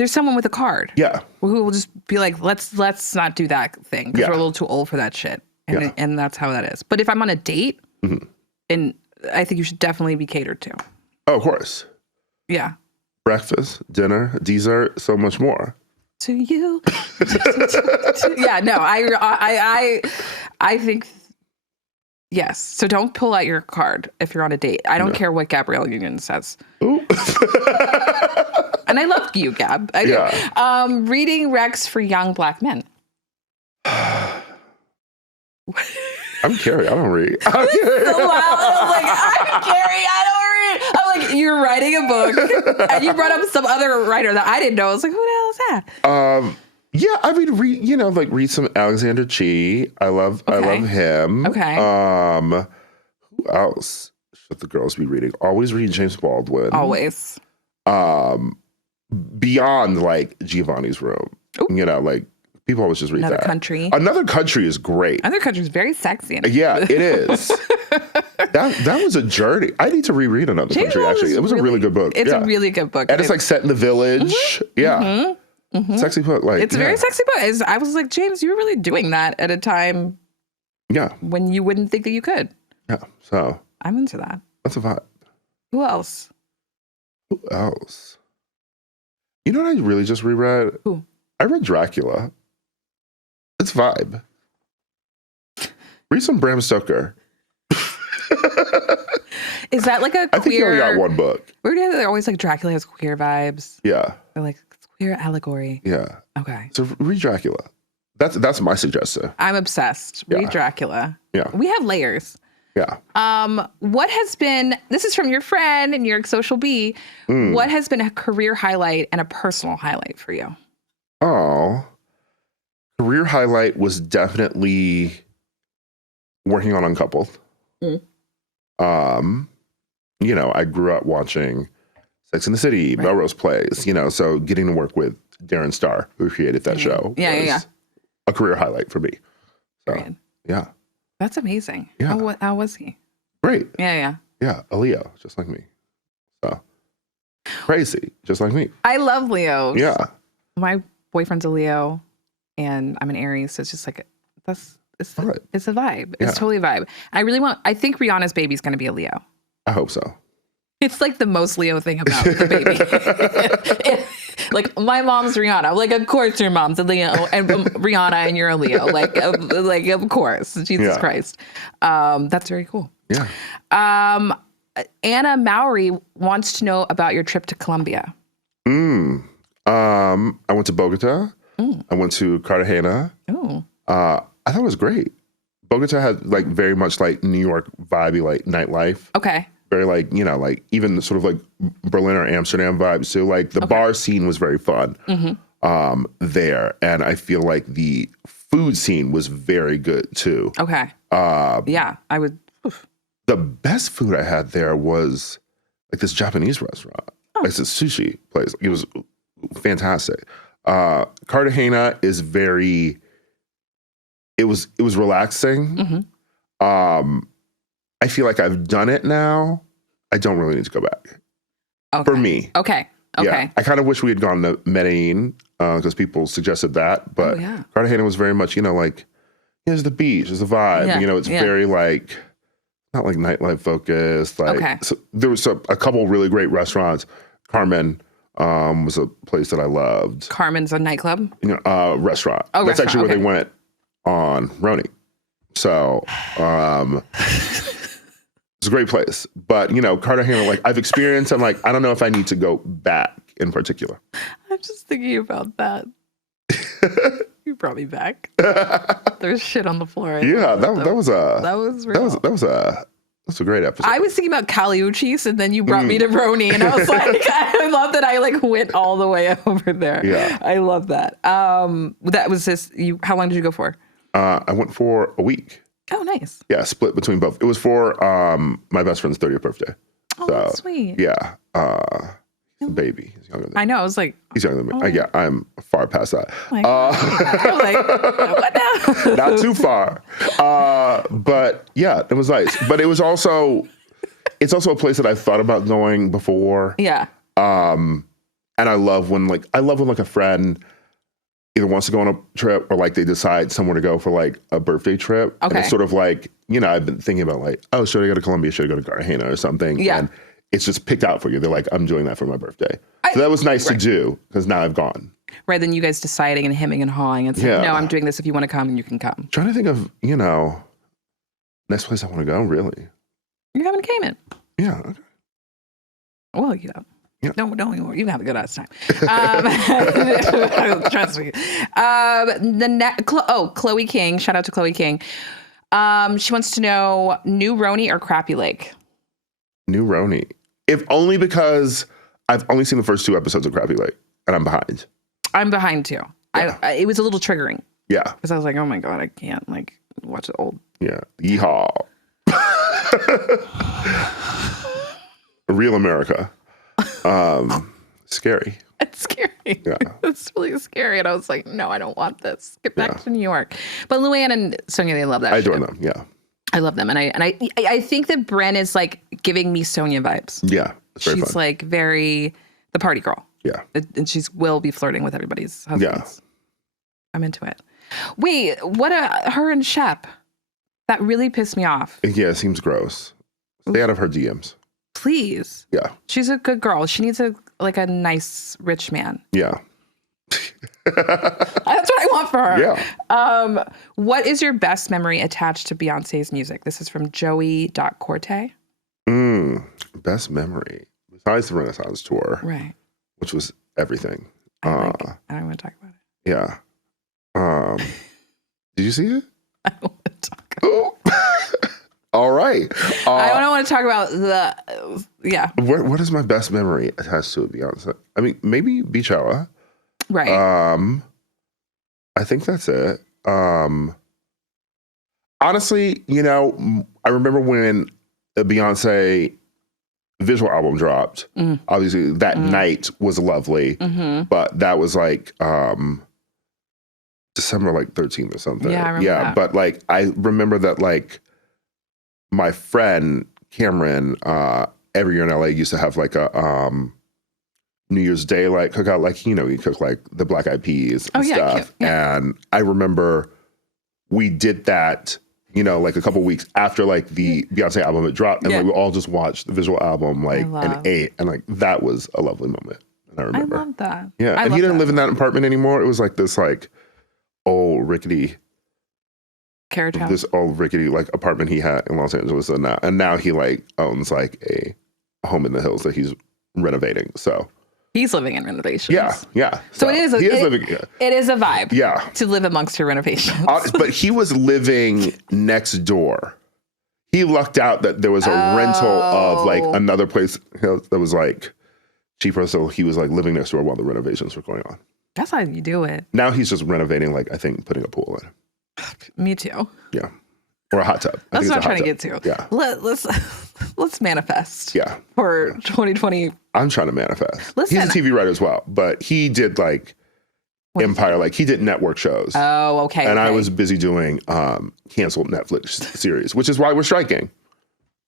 there's someone with a card. Yeah. Who will just be like, let's not do that thing because we're a little too old for that shit. And that's how that is. But if I'm on a date, and I think you should definitely be catered to. Oh, of course. Yeah. Breakfast, dinner, dessert, so much more. To you. Yeah, no, I think yes. So don't pull out your card if you're on a date. I don't care what Gabrielle Union says. Ooh. And I love you, Gab. I do. Reading Rex for young Black men. I'm Carrie. I don't read. So loud. I was like, I'm Carrie. I don't read. I'm like, you're writing a book, and you brought up some other writer that I didn't know. I was like, who the hell is that? Yeah, I mean, read some Alexander Chi. I love him. Okay. Who else should the girls be reading? Always read James Baldwin. Always. Beyond like Giovanni's Room. Ooh. Like people always just read Another that. Country. Another Country is great. Another Country is very sexy. Yeah, it is. That was a journey. I need to reread Another Country, actually. It was a really good book. It's a really good book. And it's like set in the village. Mm-hmm. Yeah. Mm-hmm. Mm-hmm. Sexy book. It's a very sexy book. I was like, James, you were really doing that at a time when you wouldn't think that you could. Yeah. So I'm into that. That's a vibe. Who else? You know what I really just reread? Who? I read Dracula. It's vibe. Read some Bram Stoker. Is that like a queer... I think you only got one book. They're always like Dracula has queer vibes. Yeah. They're like, it's queer allegory. Yeah. Okay. So read Dracula. That's my suggestion. I'm obsessed. Read Dracula. Yeah. We have layers. Yeah. What has been, this is from your friend and your social bee, what has been a career highlight and a personal highlight for you? Oh, career highlight was definitely working on Uncoupled. I grew up watching Sex and the City, Melrose Place, so getting to work with Darren Star, who created that show, was a career highlight for me. So, yeah. That's amazing. Yeah. How was he? Great. Yeah. Yeah, a Leo, just like me. So, crazy, just like me. I love Leos. Yeah. My boyfriend's a Leo, and I'm an Aries, so it's just like, it's a vibe. It's totally a vibe. I think Rihanna's baby's going to be a Leo. I hope so. It's like the most Leo thing about the baby. Like, my mom's Rihanna. I'm like, of course your mom's a Leo, and Rihanna, and you're a Leo. Like of course. Jesus Christ. That's very cool. Yeah. Anna Mowry wants to know about your trip to Colombia. I went to Bogota. I went to Cartagena. Oh. I thought it was great. Bogota had like very much like New York vibey, like nightlife. Okay. Very like, like even sort of like Berlin or Amsterdam vibes. So like the bar scene was very fun there. And I feel like the food scene was very good too. Okay. I would. Oof. The best food I had there was like this Japanese restaurant. Oh. Like this sushi place. It was fantastic. Cartagena is very, it was relaxing. I feel like I've done it now. I don't really need to go back. Okay. For me. Okay. Yeah. I kind of wish we had gone to Medellin because people suggested that. But Cartagena was very much, like, here's the beach, here's the vibe. Yeah. It's very like, not like nightlife focused. Like, so there was a couple really great restaurants. Carmen was a place that I loved. Carmen's a nightclub? Restaurant. Oh, that's actually where they went on Roni. So, it's a great place, but Cartagena, like I've experienced, I'm like, I don't know if I need to go back in particular. I'm just thinking about that. You brought me back. There's shit on the floor. Yeah, that was a great episode. I was thinking about Caliuchis, and then you brought me to Roni, and I was like, I love that I like went all the way over there. Yeah, I love that. That was just you. How long did you go for? I went for a week. Oh, nice. Yeah, split between both. It was for my best friend's 30th birthday. Oh, that's sweet. Yeah. He's a baby. He's younger than me. I know. I was like... He's younger than me. I'm far past that. I was like, what now? Not too far. But yeah, it was nice. But it was also... It's also a place that I thought about going before. Yeah. And And I love when like a friend either wants to go on a trip or like they decide somewhere to go for like a birthday trip. Okay. And it's sort of like, you know, I've been thinking about like, oh, should I go to Colombia? Should I go to Cartagena or something? Yeah. And it's just picked out for you. They're like, I'm doing that for my birthday. So that was nice to do because now I've gone. Right. Then you guys deciding and hemming and hawing. It's like, no, I'm doing this. If you want to come, and you can come. Trying to think of, you know, next place I want to go, really. You're having a Cayman. Yeah. Okay. Well, you know. Yeah. Don't you can have a good ass time. Trust me. Chloe King. Shout out to Chloe King. She wants to know New Roni or Crappy Lake. New Roni. If only because I've only seen the first 2 episodes of Crappy Lake, and I'm behind. I'm behind too. Yeah. It was a little triggering. Yeah. Because I was like, oh my God, I can't like watch it old. Yeah. Yeehaw. Real America. Scary. It's scary. Yeah. It's really scary. And I was like, no, I don't want this. Get back to New York. But Luann and Sonia, they love that. I adore them. Yeah. I love them. And I think that Bren is like giving me Sonia vibes. Yeah. She's fun. Like very the party girl. Yeah. And she's will be flirting with everybody's husbands. Yeah. I'm into it. Wait, her and Shep. That really pissed me off. Yeah, it seems gross. Stay out of her DMs. Please. Yeah. She's a good girl. She needs a nice rich man. Yeah. That's what I want for her. Yeah. What is your best memory attached to Beyonce's music? This is from Joey.Corte. Best memory. Besides the Renaissance tour. Right. Which was everything. I don't want to talk about it. Yeah. Did you see it? I don't want to talk about it. All right. I don't want to talk about What is my best memory attached to Beyonce? I mean, maybe Beachella. Right. I think that's it. Honestly, you know, I remember when the Beyonce visual album dropped. Obviously, that night was lovely, but that was like December like 13th or something. Yeah, I remember that. But like I remember that like my friend Cameron every year in LA used to have like a New Year's Day like cookout, like you know, he cooked like the Black Eyed Peas and stuff. Cute. Yeah. And I remember we did that, you know, like a couple weeks after like the Beyonce album had dropped, and like we all just watched the visual album like and ate, and like that was a lovely moment. And I remember. I love that. Yeah, and he didn't live in that apartment anymore. It was like this like old rickety carriage house. This old rickety like apartment he had in Los Angeles, and now he like owns like a home in the hills that he's renovating. So he's living in renovations. Yeah. So it is. Living. It is a vibe. Yeah. To live amongst your renovations. But he was living next door. He lucked out that there was a rental of like another place that was like cheaper. So he was like living next door while the renovations were going on. That's how you do it. Now he's just renovating, like I think putting a pool in. Me too. Yeah. Or a hot tub. That's what I'm trying to get to. Yeah. Let's manifest. Yeah. For 2020. I'm trying to manifest. Listen, he's a TV writer as well, but he did like Empire, like he did network shows. Oh, okay. And I was busy doing canceled Netflix series, which is why we're striking.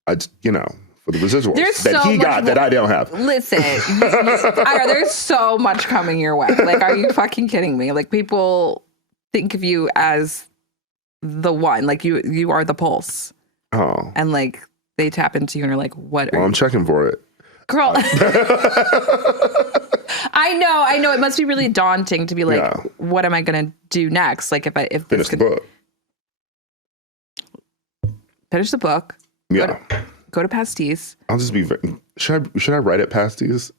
For the residuals that he got that I don't have. Listen, Ira, there's so much coming your way. Like, are you fucking kidding me? Like, people think of you as the one. Like, you are the pulse. Oh. And like, they tap into you and are like, what are you? I'm checking for it. Girl. I know. It must be really daunting to be like, what am I going to do next? Like, if finish the book. Finish the book. Yeah. Go to Pastis. I'll just be. Should I write at Pastis?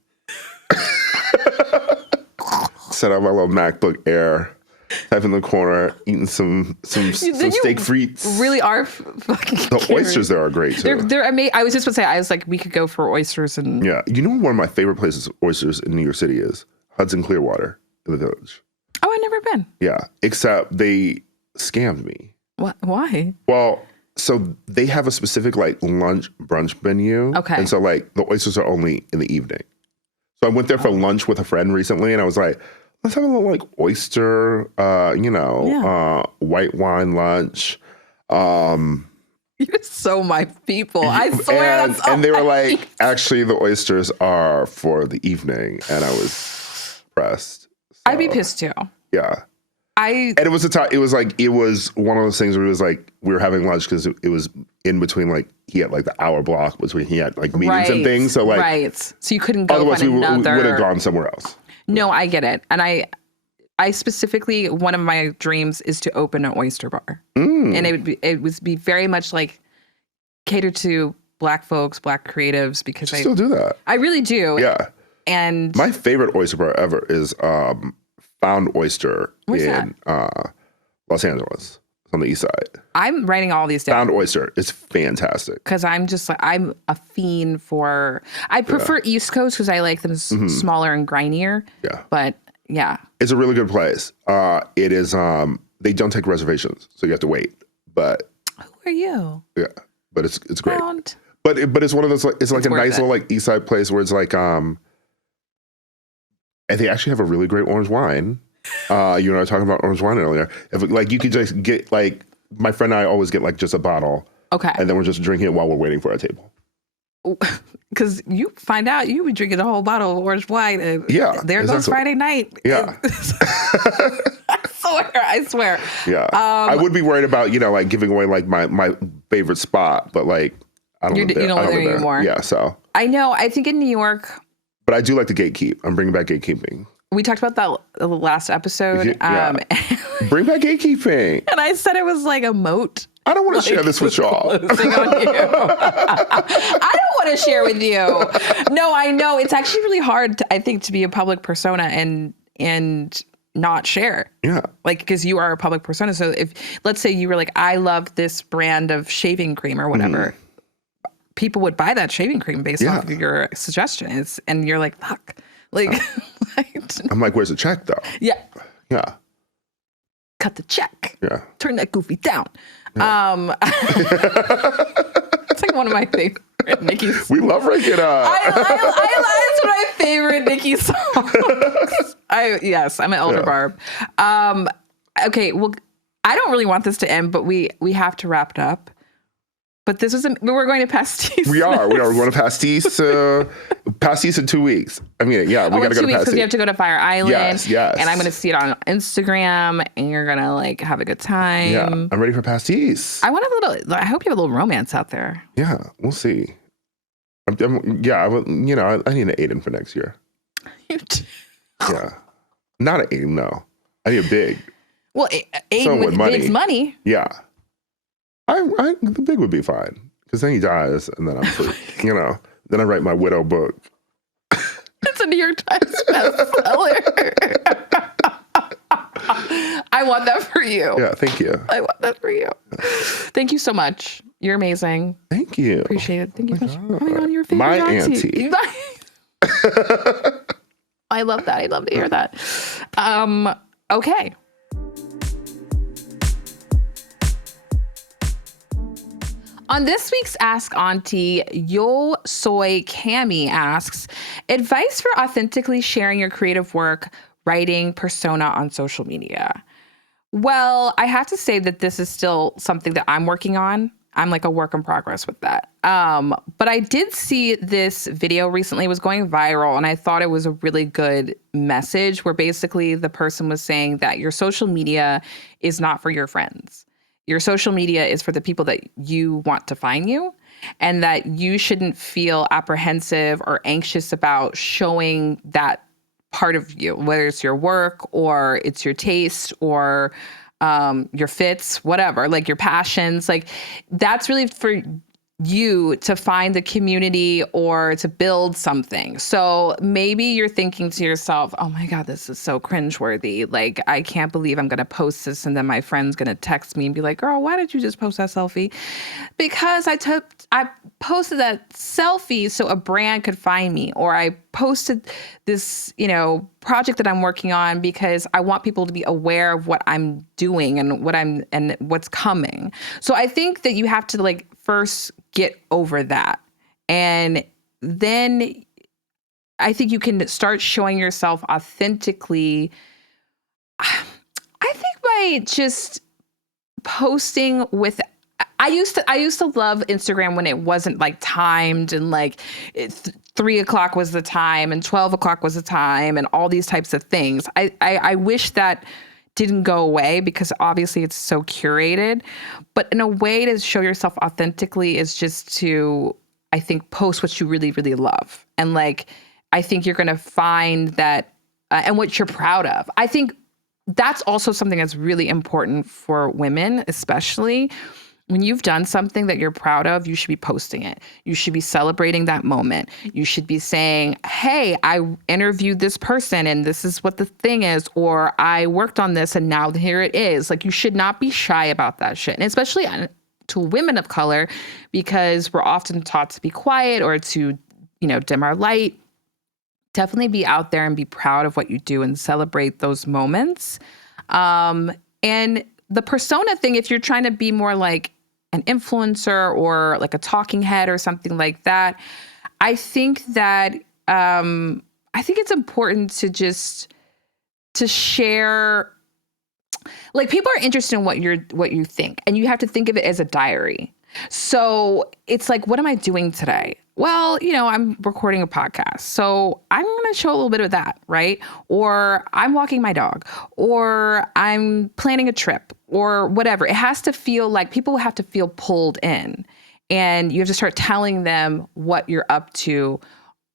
Set up my little MacBook Air, type in the corner, eating some steak frites. Really are fucking. The oysters there are great too. They're amazing. I was just about to say, I was like, we could go for oysters and. Yeah, you know one of my favorite places oysters in New York City is Hudson Clearwater in the Village. Oh, I've never been. Yeah, except they scammed me. What? Why? Well. So they have a specific like lunch brunch menu. Okay. And so like the oysters are only in the evening. So I went there for lunch with a friend recently and I was like, let's have a little like oyster, white wine lunch. You're so my people. I swear. And they were like, actually the oysters are for the evening. And I was pressed. So, I'd be pissed too. Yeah. And it was it was one of those things where it was like we were having lunch because it was in between, like he had like the hour block between he had like meetings and things. So like so you couldn't go. Otherwise, we would have gone somewhere else. No, I get it, and I specifically, one of my dreams is to open an oyster bar, and it would be very much like catered to Black folks, Black creatives, because I still do that. I really do. Yeah. And my favorite oyster bar ever is Found Oyster in Los Angeles on the east side. I'm writing all these down. Found Oyster is fantastic. Because I'm just like, I'm a fiend for, I prefer East Coast because I like them smaller and grinier. Yeah. But yeah. It's a really good place. It is, they don't take reservations, so you have to wait. But who are you? Yeah. But it's great. Found. But it's one of those, like, it's like a nice little like east side place where it's like, and they actually have a really great orange wine. You and I were talking about orange wine earlier. If like you could just get like my friend and I always get like just a bottle. Okay. And then we're just drinking it while we're waiting for our table. Because you find out you be drinking a whole bottle of orange wine. And there goes Friday night. Yeah. I swear. Yeah. I would be worried about, like giving away like my favorite spot, but like I don't live there. You don't live there anymore. Yeah. So I know. I think in New York. But I do like to gatekeep. I'm bringing back gatekeeping. We talked about that the last episode. Yeah. Bring back gatekeeping. And I said it was like a moat. I don't want to share this with y'all. I don't want to share with you. No, I know. It's actually really hard, I think, to be a public persona and not share. Yeah. Like, because you are a public persona. So if, let's say you were like, I love this brand of shaving cream or whatever. People would buy that shaving cream based off of your suggestions. And you're like, fuck. Like, I'm like, where's the check though? Yeah. Yeah. Cut the check. Yeah. Turn that goofy down. Yeah. It's like one of my favorite Nicki songs. We love Rank It Up. It's one of my favorite Nicki songs. Yes, I'm an elder barb. Okay, well, I don't really want this to end, but we have to wrap it up. But this was we're going to Pastis. We are. We're going to Pastis. Pastis in 2 weeks. I mean, yeah, we got to go to Pastis. Because we have to go to Fire Island. Yes. And I'm going to see it on Instagram, and you're going to like have a good time. Yeah, I'm ready for Pastis. I hope you have a little romance out there. Yeah, we'll see. I need an Aiden for next year. You do. Yeah. Not an Aiden, no. I need a big. Well, Aiden with big's money. Yeah. The big would be fine because then he dies and then I'm free. Then I write my widow book. It's a New York Times bestseller. I want that for you. Yeah, thank you. I want that for you. Thank you so much. You're amazing. Thank you. Appreciate it. Thank you so much for coming on your favorite my auntie. I love that. I'd love to hear that. Okay. On this week's Ask Auntie, Yo Soy Cami asks, advice for authentically sharing your creative work, writing, persona on social media. Well, I have to say that this is still something that I'm working on. I'm like a work in progress with that. But I did see this video recently. It was going viral, and I thought it was a really good message where basically the person was saying that your social media is not for your friends. Your social media is for the people that you want to find you, and that you shouldn't feel apprehensive or anxious about showing that part of you, whether it's your work or it's your taste or your fits, whatever, like your passions. Like that's really for you to find the community or to build something. So maybe you're thinking to yourself, oh my God, this is so cringeworthy. Like, I can't believe I'm going to post this. And then my friend's going to text me and be like, girl, why did you just post that selfie? Because I posted that selfie so a brand could find me, or I posted this, project that I'm working on because I want people to be aware of what I'm doing and what's coming. So I think that you have to first get over that. And then I think you can start showing yourself authentically. I think by just posting with, I used to love Instagram when it wasn't timed and 3 o'clock was the time and 12 o'clock was the time and all these types of things. I wish that didn't go away because obviously it's so curated. But in a way to show yourself authentically is just to, I think, post what you really, really love. And like, I think you're going to find that, and what you're proud of. I think that's also something that's really important for women, especially. When you've done something that you're proud of, you should be posting it. You should be celebrating that moment. You should be saying, hey, I interviewed this person and this is what the thing is, or I worked on this and now here it is. Like, you should not be shy about that shit. And especially to women of color, because we're often taught to be quiet or to, dim our light. Definitely be out there and be proud of what you do and celebrate those moments. And the persona thing, if you're trying to be more like an influencer or like a talking head or something like that, I think that it's important to share. Like, people are interested in what you think, and you have to think of it as a diary. So it's like, what am I doing today? Well, I'm recording a podcast, so I'm going to show a little bit of that, right? Or I'm walking my dog, or I'm planning a trip, or whatever. It has to feel like people have to feel pulled in, and you have to start telling them what you're up to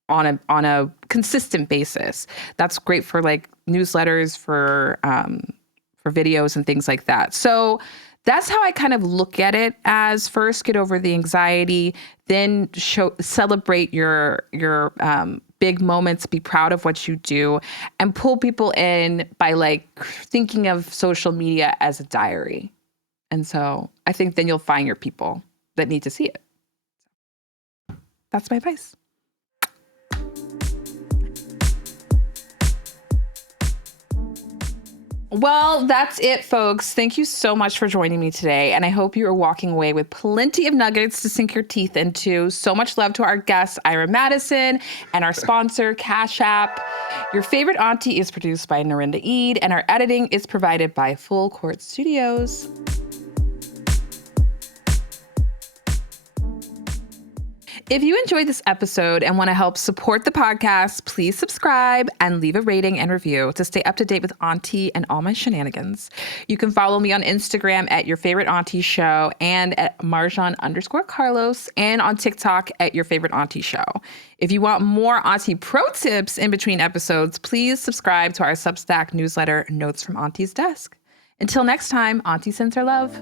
on a consistent basis. That's great for like newsletters, for videos and things like that. So that's how I kind of look at it as: first, get over the anxiety, then celebrate your big moments, be proud of what you do, and pull people in by like thinking of social media as a diary. And so I think then you'll find your people that need to see it. That's my advice. Well, that's it, folks. Thank you so much for joining me today. And I hope you are walking away with plenty of nuggets to sink your teeth into. So much love to our guest, Ira Madison, and our sponsor, Cash App. Your Favorite Auntie is produced by Narinda Eid, and our editing is provided by Full Court Studios. If you enjoyed this episode and want to help support the podcast, please subscribe and leave a rating and review to stay up to date with Auntie and all my shenanigans. You can follow me on Instagram at Your Favorite Auntie Show and at Marjan_Carlos, and on TikTok at Your Favorite Auntie Show. If you want more Auntie pro tips in between episodes, please subscribe to our Substack newsletter, Notes from Auntie's Desk. Until next time, Auntie sends her love.